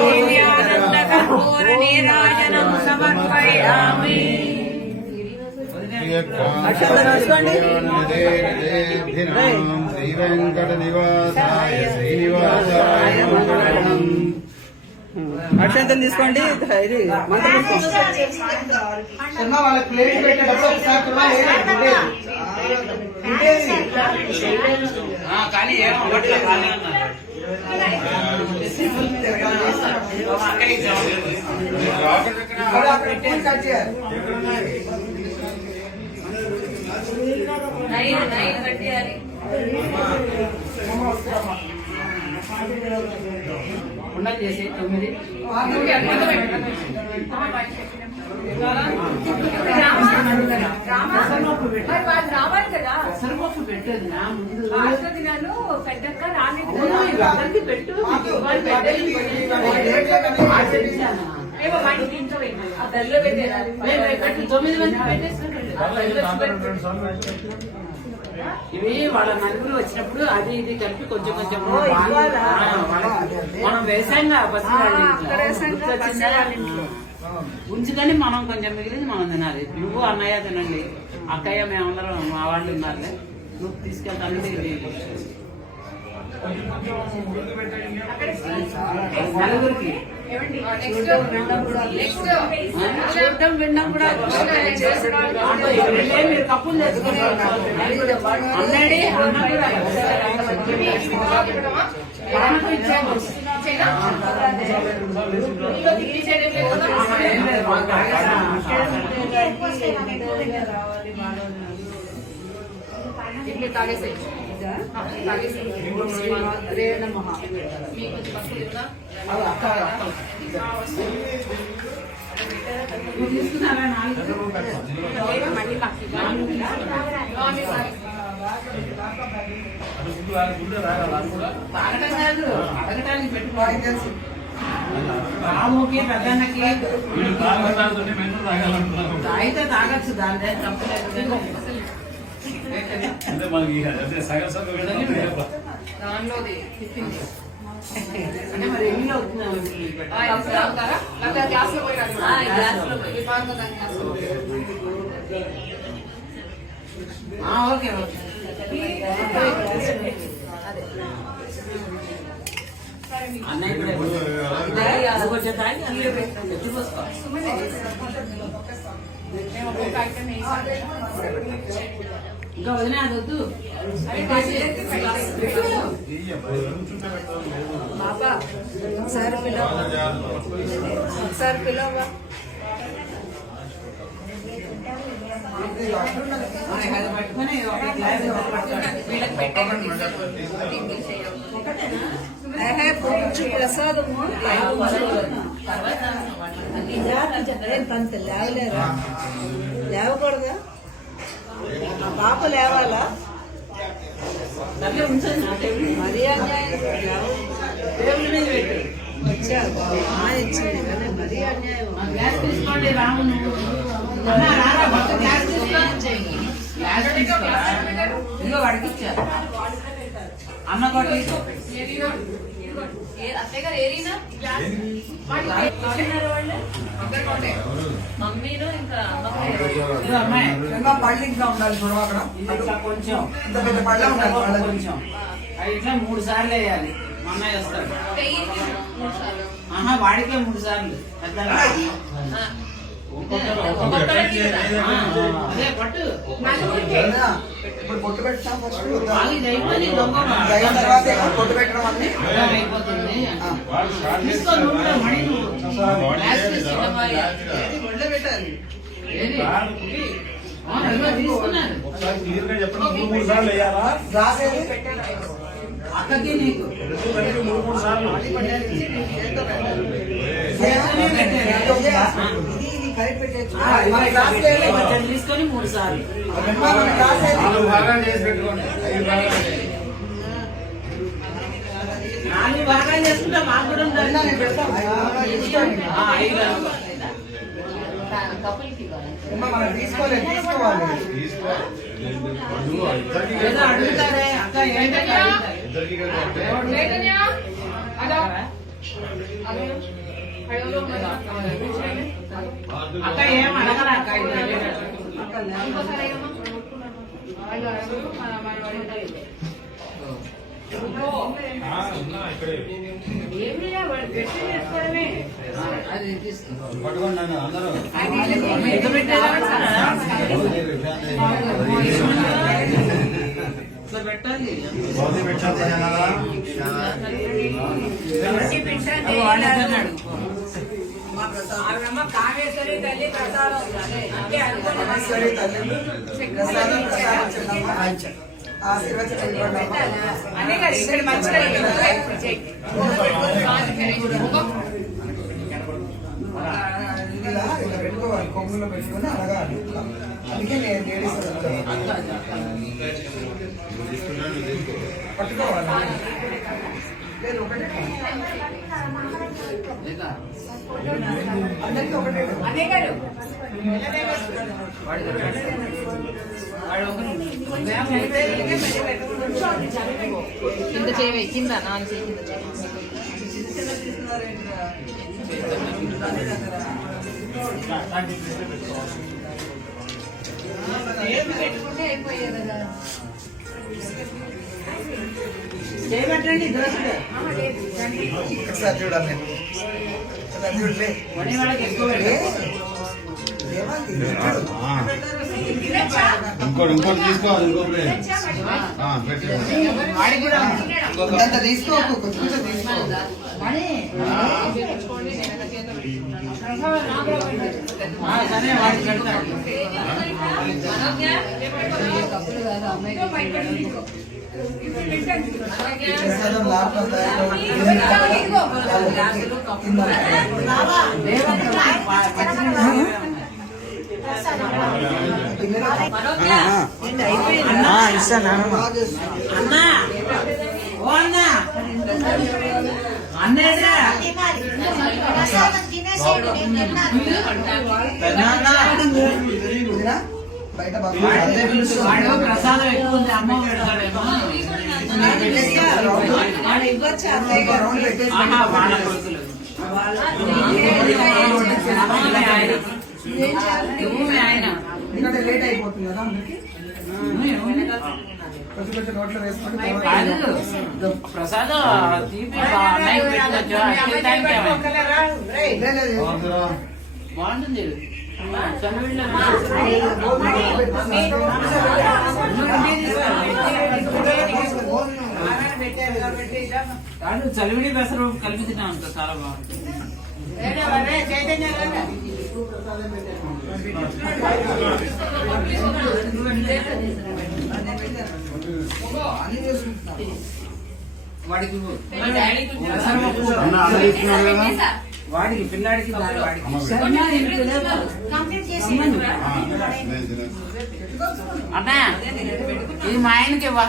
దివ్యానంద కర్పూర నీరాజనం సమర్పయామి. శ్రీ వెంకట నివాసాయ శ్రీనివాసాయ మంగళం. అక్షంతం తీసుకోండి. ఇది మంత్రం తీసుకోండి. అన్న వాళ్ళకి ప్లేట్ పెట్టేటప్పుడు ఒకసారి కూడా కానీ ఏమో ఒకటి కానీ అన్నారు కట్ చేయాలి. ఉండలు చేసి 9 సరిపప్పు పెట్టేది నా ముందు పెద్దక్క రాలేదు అందరికి పెట్టు ఏమో మా ఇంటి ఇంట్లో పెట్టాను. ఆ బెల్లో పెట్టారు. 9 మంది పెట్టేస్తాను. ఇవి వాళ్ళ నలుగురు వచ్చినప్పుడు అది ఇది కలిపి కొంచెం కొంచెం మనం వేసాంగా బస్సు ఉంచుకొని మనం కొంచెం మిగిలింది మనం తినాలి. నువ్వు అన్నయ్య తినండి, అక్కయ్య మేమందరం మా వాళ్ళు ఉన్నారులే. నువ్వు తీసుకెళ్తాను నలుగురికి చూడటం వినడం కూడా మీరు కప్పులు తెచ్చుకుంటారు. అన్నడి అన్న కూడా అన్నకు ఇచ్చాము. తీసుకున్నారా? తాగటం కాదు, అడగటానికి పెట్టుకోవాలి. రాముకి పెద్దన్నకి తాగితే తాగొచ్చు, దాని తప్పలేదు. అంటే మరి ఎన్ని అవుతున్నావు? Okay okay. అన్నయ్య కూడా కొంచెం తాగి అందులో ఎత్తిపోసుకో. ఇంకా వదిలే అది వద్దు. బాబా ఒకసారి పిలవా. పట్టుకుని ఒక గ్లాస్ ప్రసాదము లేవలేరా? లేవకూడదా? పాప లేవాలా? మరీ అన్యాయం. వచ్చారు ఇచ్చింది కానీ మరీ అన్యాయం. గ్యాస్ తీసుకోండి. రామును గ్యాస్ తీసుకోరా? ఇదిగో వాడికి ఇచ్చారు. అన్న కూడా మమ్మీను ఇంకా అమ్మాయి పళ్ళు ఇంకా ఉండాలి చూడ అక్కడ. ఇట్లా కొంచెం ఇంత పెద్ద పళ్ళ ఉండాలి. కొంచెం అవి ఇట్లా 3 సార్లు వేయాలి. మా అన్నయ్య వస్తాడు. వాడికే 3 సార్లు. అదే పట్టు ఇప్పుడు పొట్టు పెట్టాం. ఫస్ట్ ఇది అయిపోయింది. అయిన తర్వాత పొట్టు పెట్టడం అన్ని అయిపోతుంది. తీసుకో నువ్వు కూడా మణి నువ్వు. గ్లాస్ తీసుకో. ఒళ్ళో పెట్టాలి. ఏది? తీసుకున్నాను ఒకసారి క్లియర్ గా చెప్పండి. 3 సార్లు వేయాలా? అక్కకి నీకు ఎందుకంటే 3 సార్లు తీసుకొని 3 సార్లు 4 భాగాలు చేసి పెట్టుకోండి. 5 భాగాలు చేయండి. 4 భాగాలు చేసుకుంటే మాకు కూడా ఉండాలి. 5 తీసుకోవాలి. ఏదో అడుగుతారే అక్క ఏంటంటే ఇద్దరికి కలిపి అక్క ఏం అడగరా అక్క అది పట్టుకోండి నన్ను అందరూ. పెట్టాలి భౌతిక భిక్ష తినాలా? కామేశ్వరి తల్లి ప్రసాదం అనే కదా ఇక్కడ మంచిగా పెట్టుకోవాలి కొంగులో పెట్టుకుని అడగాలి. అందుకే నేను లేడీస్ పట్టుకోవాలి. లేదు ఒకటే అందరికీ ఒకటే అనే గారు కింద చేయవే కింద నాన్న చేయి కింద చేయి పెట్టుకుంటే అయిపోయాయి కదా చేయబట్టండి దోశలు ఒకసారి చూడాలి. చూడలే మనీ వాళ్ళకి ఎక్కువ ఇంకోటి తీసుకోవాలి. ఇంకొకటి పెట్టండి. వాడికి కూడా అంత తీసుకోకు, కొంచెం తీసుకో. మనీ చేయించుకోండి నేను సరే వాడికి పెడతాడు కప్పులు కాదు అమ్మాయి ప్రసాదం లాభం అన్నా ఓ అన్నా అన్నేడా బయట వాడు ప్రసాదం ఎక్కువ ఉంది అమ్మ పెడతాడేమో ఆహా, వాళ్ళ కొడుకులు నువ్వు ఆయన ఎందుకంటే లేట్ అయిపోతుంది కదా అందరికి. కొంచెం కొంచెం నోట్లో వేసుకుంటే కాదు ప్రసాదం తీపి అన్నయ్యకి పెట్టుకోవచ్చు అత్యంతానికి బాగుంటుంది కాదు చలివిడి పెసరు కలిపి తిన్నాం చాలా బాగుంటుంది వాడికి వాడికి పిల్లాడికి వాడికి అన్నా ఇది మా ఆయనకి ఇవ్వా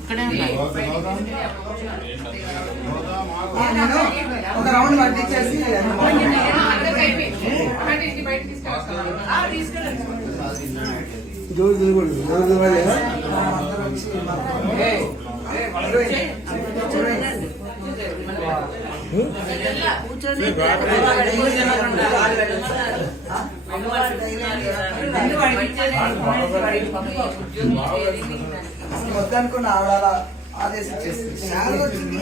ఇక్కడే నేను ఒక రౌండ్ పట్టించేసి వద్దనుకున్న ఆవిడ ఆదేశించేస్తుంది. శారీ వచ్చింది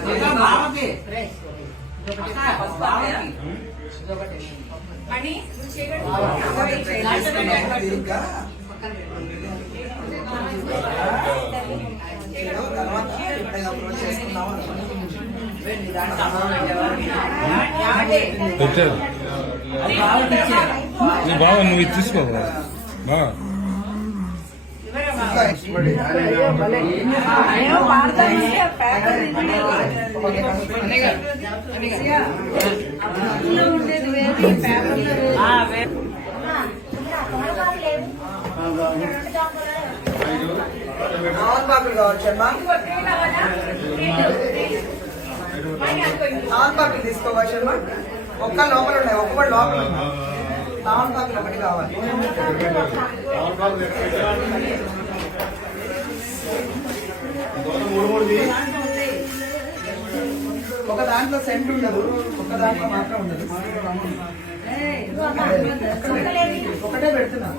కదా, బావకి మణి దీర్ఘ తర్వాత ఎప్పుడైనా అప్రోచ్ చేసుకున్నామా పెట్టారు నీ బాగా నువ్వు ఇది తీసుకో బాగా ఆన్పాకులు కావచ్చమ్మా, ఆన్పాకులు తీసుకోవచ్చమ్మా. ఒక్క లోపల ఉన్నాయి, ఒక్కటి లోపల ఉన్నాయి. ఆన్పాకులు ఒకటి కావాలి. ఒక దాంట్లో సెంట్ ఉండదు, ఒక దాంట్లో మాత్రం ఉండదు. ఒకటే పెడుతున్నా.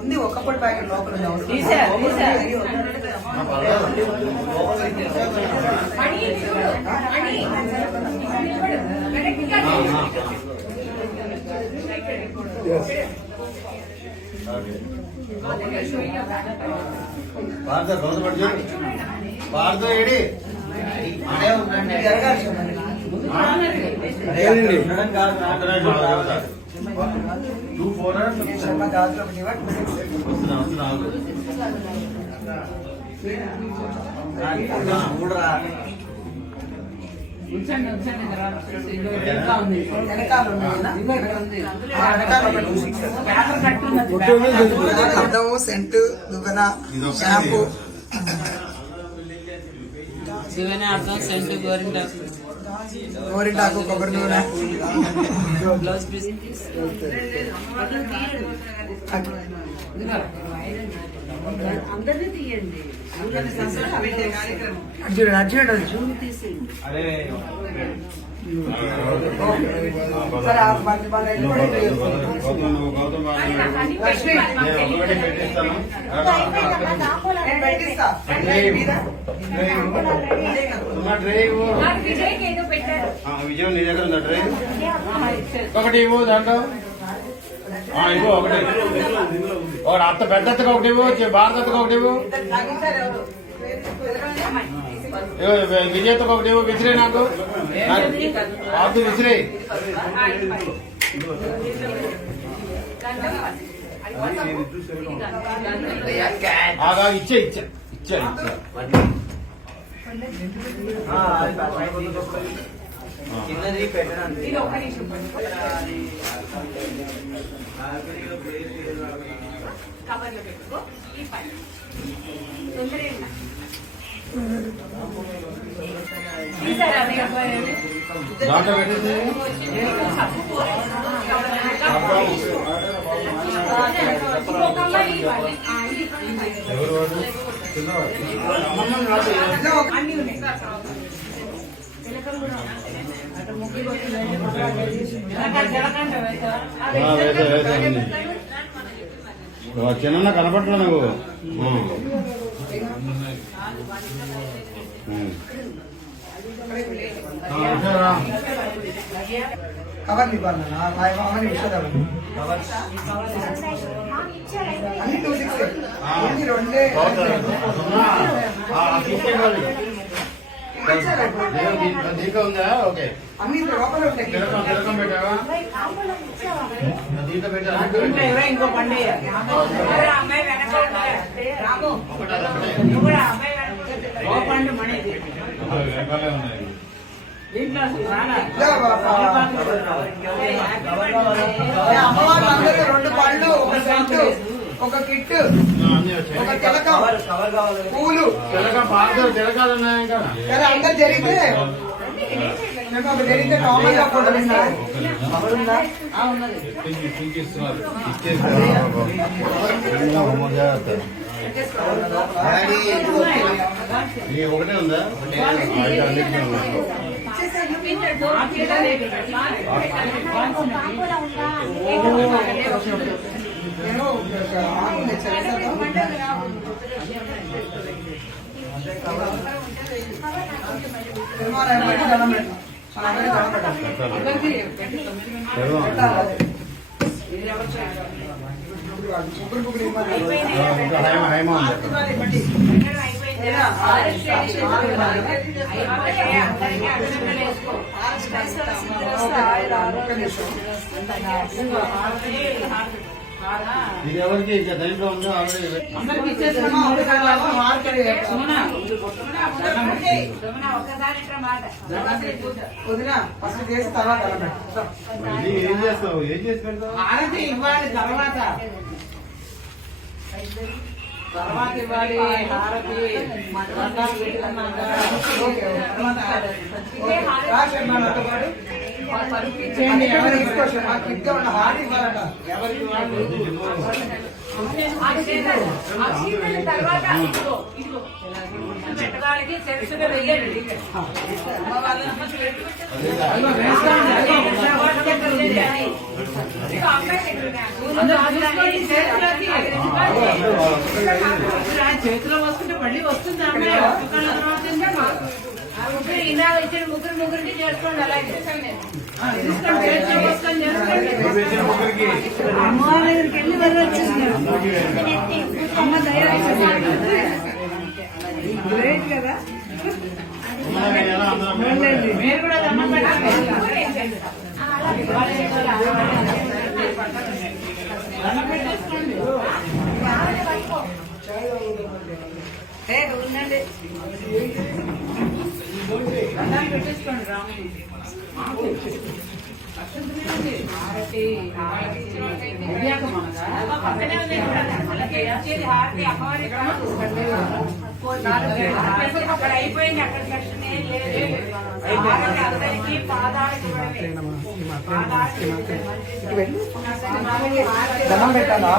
ఉంది ఒక్కపొడి ప్యాకెట్ లోపల ఏడి అద్దము, సెంటు, దువ్వెన, షాంపూ, అర్థం సెంటు గోరింటాకు, కొబ్బరి నూనె, బ్లౌజ్ పీస్ విజయం నీ దగ్గర ఉందా డ్రైవ్? ఒకటి ఇవ్వు దాంట్లో ఇవ్వు ఒకటి అత్త పెద్ద అత్తగా ఒకటి ఇవ్వు, భారత అత్తగా ఒకటి ఇవ్వు, విజయతకు ఒకటి ఇవ్వు. విసిరే నాకు ఆకు విసిరే. ఆగా ఇచ్చే ఇచ్చా ఇచ్చా ఇచ్చా చిన్నది పెట్టడానికి కవర్లో పెట్టుకో. ఈ పని దాంట్లో పెట్టేసి ఎవరు వాడు చిన్నవాడు చిన్న కనపట్లా నువ్వు కవర్లు ఇవ్వాలి అవన్నీ విషయాలు అన్ని 260 రెండే దీంట్లో ఉందా? ఓకే అన్ని లోపల ఉంటాయి. తిలకం పెట్టావా? దీంట్లో పెట్టా ఇంకో పండుగ పండు మణి వెనకాలే ఉన్నాయి. అమ్మవారు అందరూ 2 పళ్ళు, ఒక సెంటు, ఒక కిట్, ఒక తిలకం, పూలు తిలకం పార్సల్ తిలకాలు ఉన్నాయి ఇంకా అందరు జరిగితే మేము ఒక జరిగితే కామన్ గా ఫోటో తీస్తారు. ఉన్నది. ఒకటే ఉందా? నేను ఆకు నచ్చాను. నిర్మాణం పెట్టి దండం పెట్టాం. మనందరికీ దండం పెట్టాలి. ముగ్గురు ముగ్గురు ఇది ఎవరికి ఇంకా దాంట్లో ఉందో ఆల్రెడీ అందరికి ఇచ్చేస్తాను. వదిన ఫస్ట్ చేసి తర్వాత దండం పెట్టాం. ఏం చేస్తావు? ఏం చేసి పెడతావు? హారతి ఇవ్వాలి తర్వాత ఇవ్వాలి హారతి. చేయండి. ఎవరు తీసుకోవచ్చు? మాకు ఇంకా ఉన్న హార్ట్ ఇవ్వాలట. ఎవరికి వాళ్ళు చేతిలో వస్తుంటే మళ్ళీ వస్తుంది. ఇలా ఇచ్చిన ముగ్గురికి చేసుకోండి. అలాగే అమ్మ దగ్గరికి వెళ్ళి వెళ్ళొచ్చేసినారు. అమ్మ గ్రేట్ కదా. మీరు కూడా దండం పెట్టండి. ఉండండి. దండం పెట్టేసుకోండి. రాము అక్కడ అయిపోయింది. అక్కడ లక్షణ ఏం లేదు. అందరికీ పాదాలకి దండం పెట్టాలా?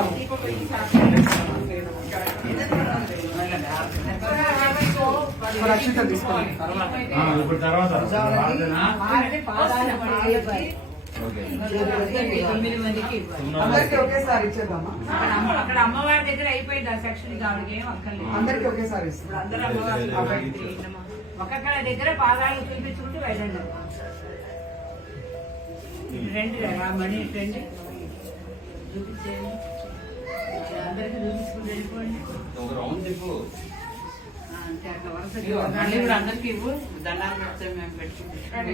రక్షిత తీసుకోండి. ఇప్పుడు తర్వాత అందరికీ ఒకేసారి ఇచ్చేద్దామా? అక్కడ అమ్మవారి దగ్గర అయిపోయింది. ఆ సెక్షన్ ఆవిడకి ఏం అక్కర్లేదు. అందరికీ ఒకేసారి ఇస్తాం. అందరూ అమ్మవారి ఒక్కొక్క దగ్గర పాదాలు చూపించుకుంటూ వెళ్ళండి. రండి మణి రండి చూపించేయండి. అందరికీ చూపించుకుంటూ వెళ్ళిపోండి. అంటే అట్లా వరుసగా మళ్ళీ కూడా అందరికీ ఇవ్వు. దండాలు పెడితే మేము పెట్టుకుంటాం.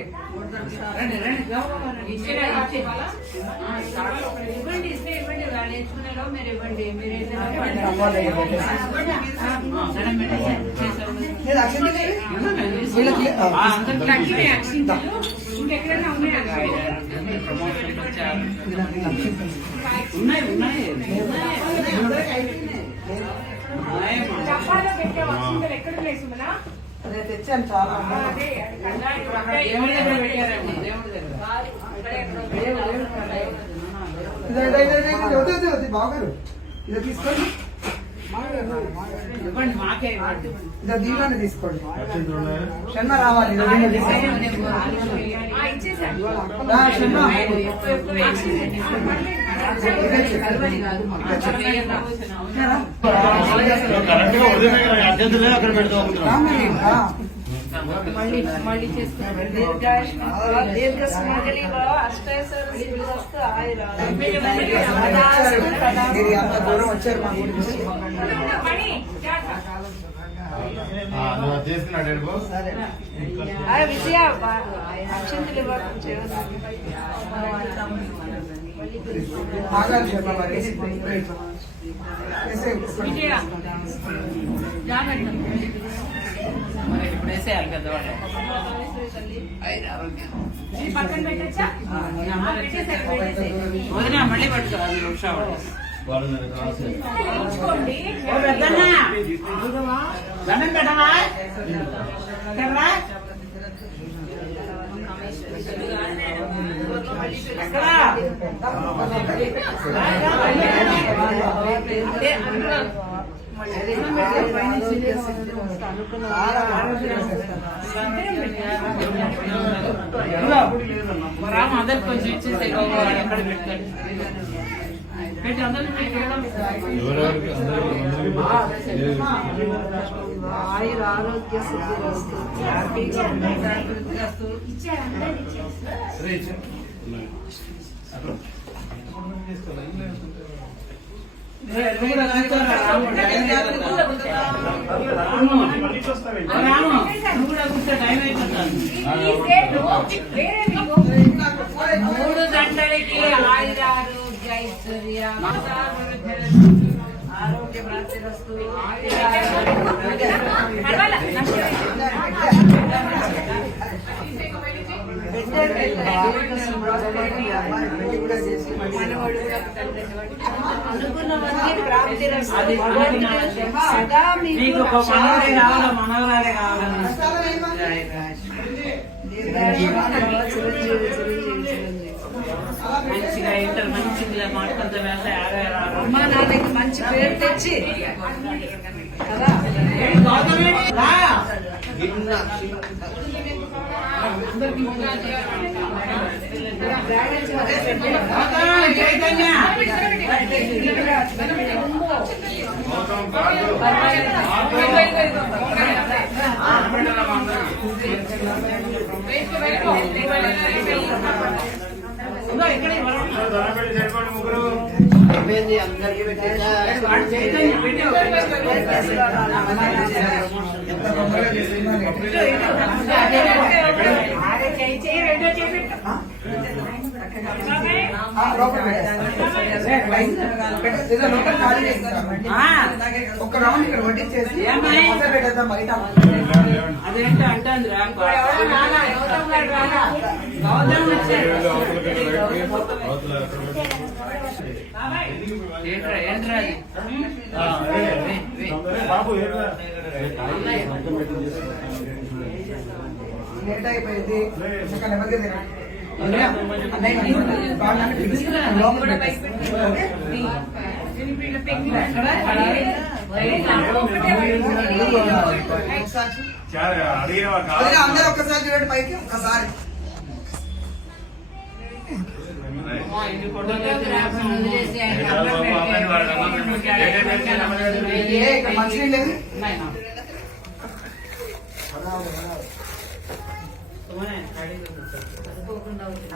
ఇవ్వండి. ఇస్తే ఇవ్వండి. వాళ్ళు నేర్చుకునేలో మీరు ఇవ్వండి. మీరు ఇంకెక్కడైనా డబ్బాలో పెట్టే వస్తుంది. ఎక్కడ ప్లేస్ ఉందా? అదే తెచ్చాను చాలా. దేవుడి దగ్గర పెట్టారండి. దేవుడి దగ్గర బాగారు ఇది తీసుకోండి. ఇవ్వండి. మాకే ఇవ్వండి. ఇదో దీనిలోనే తీసుకోండి. క్షణ రావాలి. అత్యంతలే అక్కడ పెడతాం. మళ్ళీ చేసుకున్నాం. దీర్ఘ సుమంగళి అష్టైశ్వర్య సిద్ధిరస్తు ఆయురారోగ్యం. మీరు అంత దూరం వచ్చారు మా ఊరికి. చేసుకున్నాడు. విజయ అక్షంతలు ఇవ్వడం చేయదు. ఆగాలి శర్మ మరి. మరి ఇప్పుడు వేసేయాలి కదా వాళ్ళు. పక్కన పెట్టచ్చా? వదిన మళ్ళీ పట్టుకోవాలి. నిమిషాలు ఉంచుకోండి. దండం పెట్టవా? రామ అందరు కొంచెం ఇచ్చేసి ఎక్కడ పెట్టండి పెట్టి అందరినీ ఎవరెవరికి ఆయుర ఆరోగ్య సిద్ధిరస్తు నువ్వు కూడా కూర్చో టైం అయిపోతుంది 3 గంటలకి ఆయురారోగ్య ఐశ్వర్య ఆరోగ్య ప్రాప్తిరస్తు నీకు ఒక మనవరే కావాలా మనవరాలే కావాలని మంచిగా ఇంటర్ మంచిగా మాట్లాడుతూ వెళ్తే అమ్మా నాన్నకి మంచి పేరు తెచ్చి ఒక రౌండ్ ఇక్కడ వడ్డించేసి పెట్టేద్దాం బయట. అదేంటో అంటుంది ఏంట్రా లేట్ అయిపోయింది ఇంకా నెమ్మదిగా తినండి. అన్నయ్య బాగా పిలుస్తున్నాను లోపల పెట్టేసి. ఓకే? వదినా, అందరూ ఒక్కసారి చూడండి పైకి ఒక్కసారి. మంచినీళ్ళు లేదు.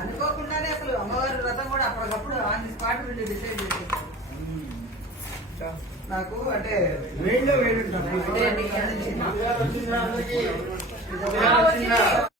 అనుకోకుండానే అసలు అమ్మవారి వ్రతం కూడా అప్పటికప్పుడు ఆన్ ది స్పాట్ నుండి డిసైడ్ చేసేసాం. నాకు అంటే వేడిలో వేడి ఉంటాను.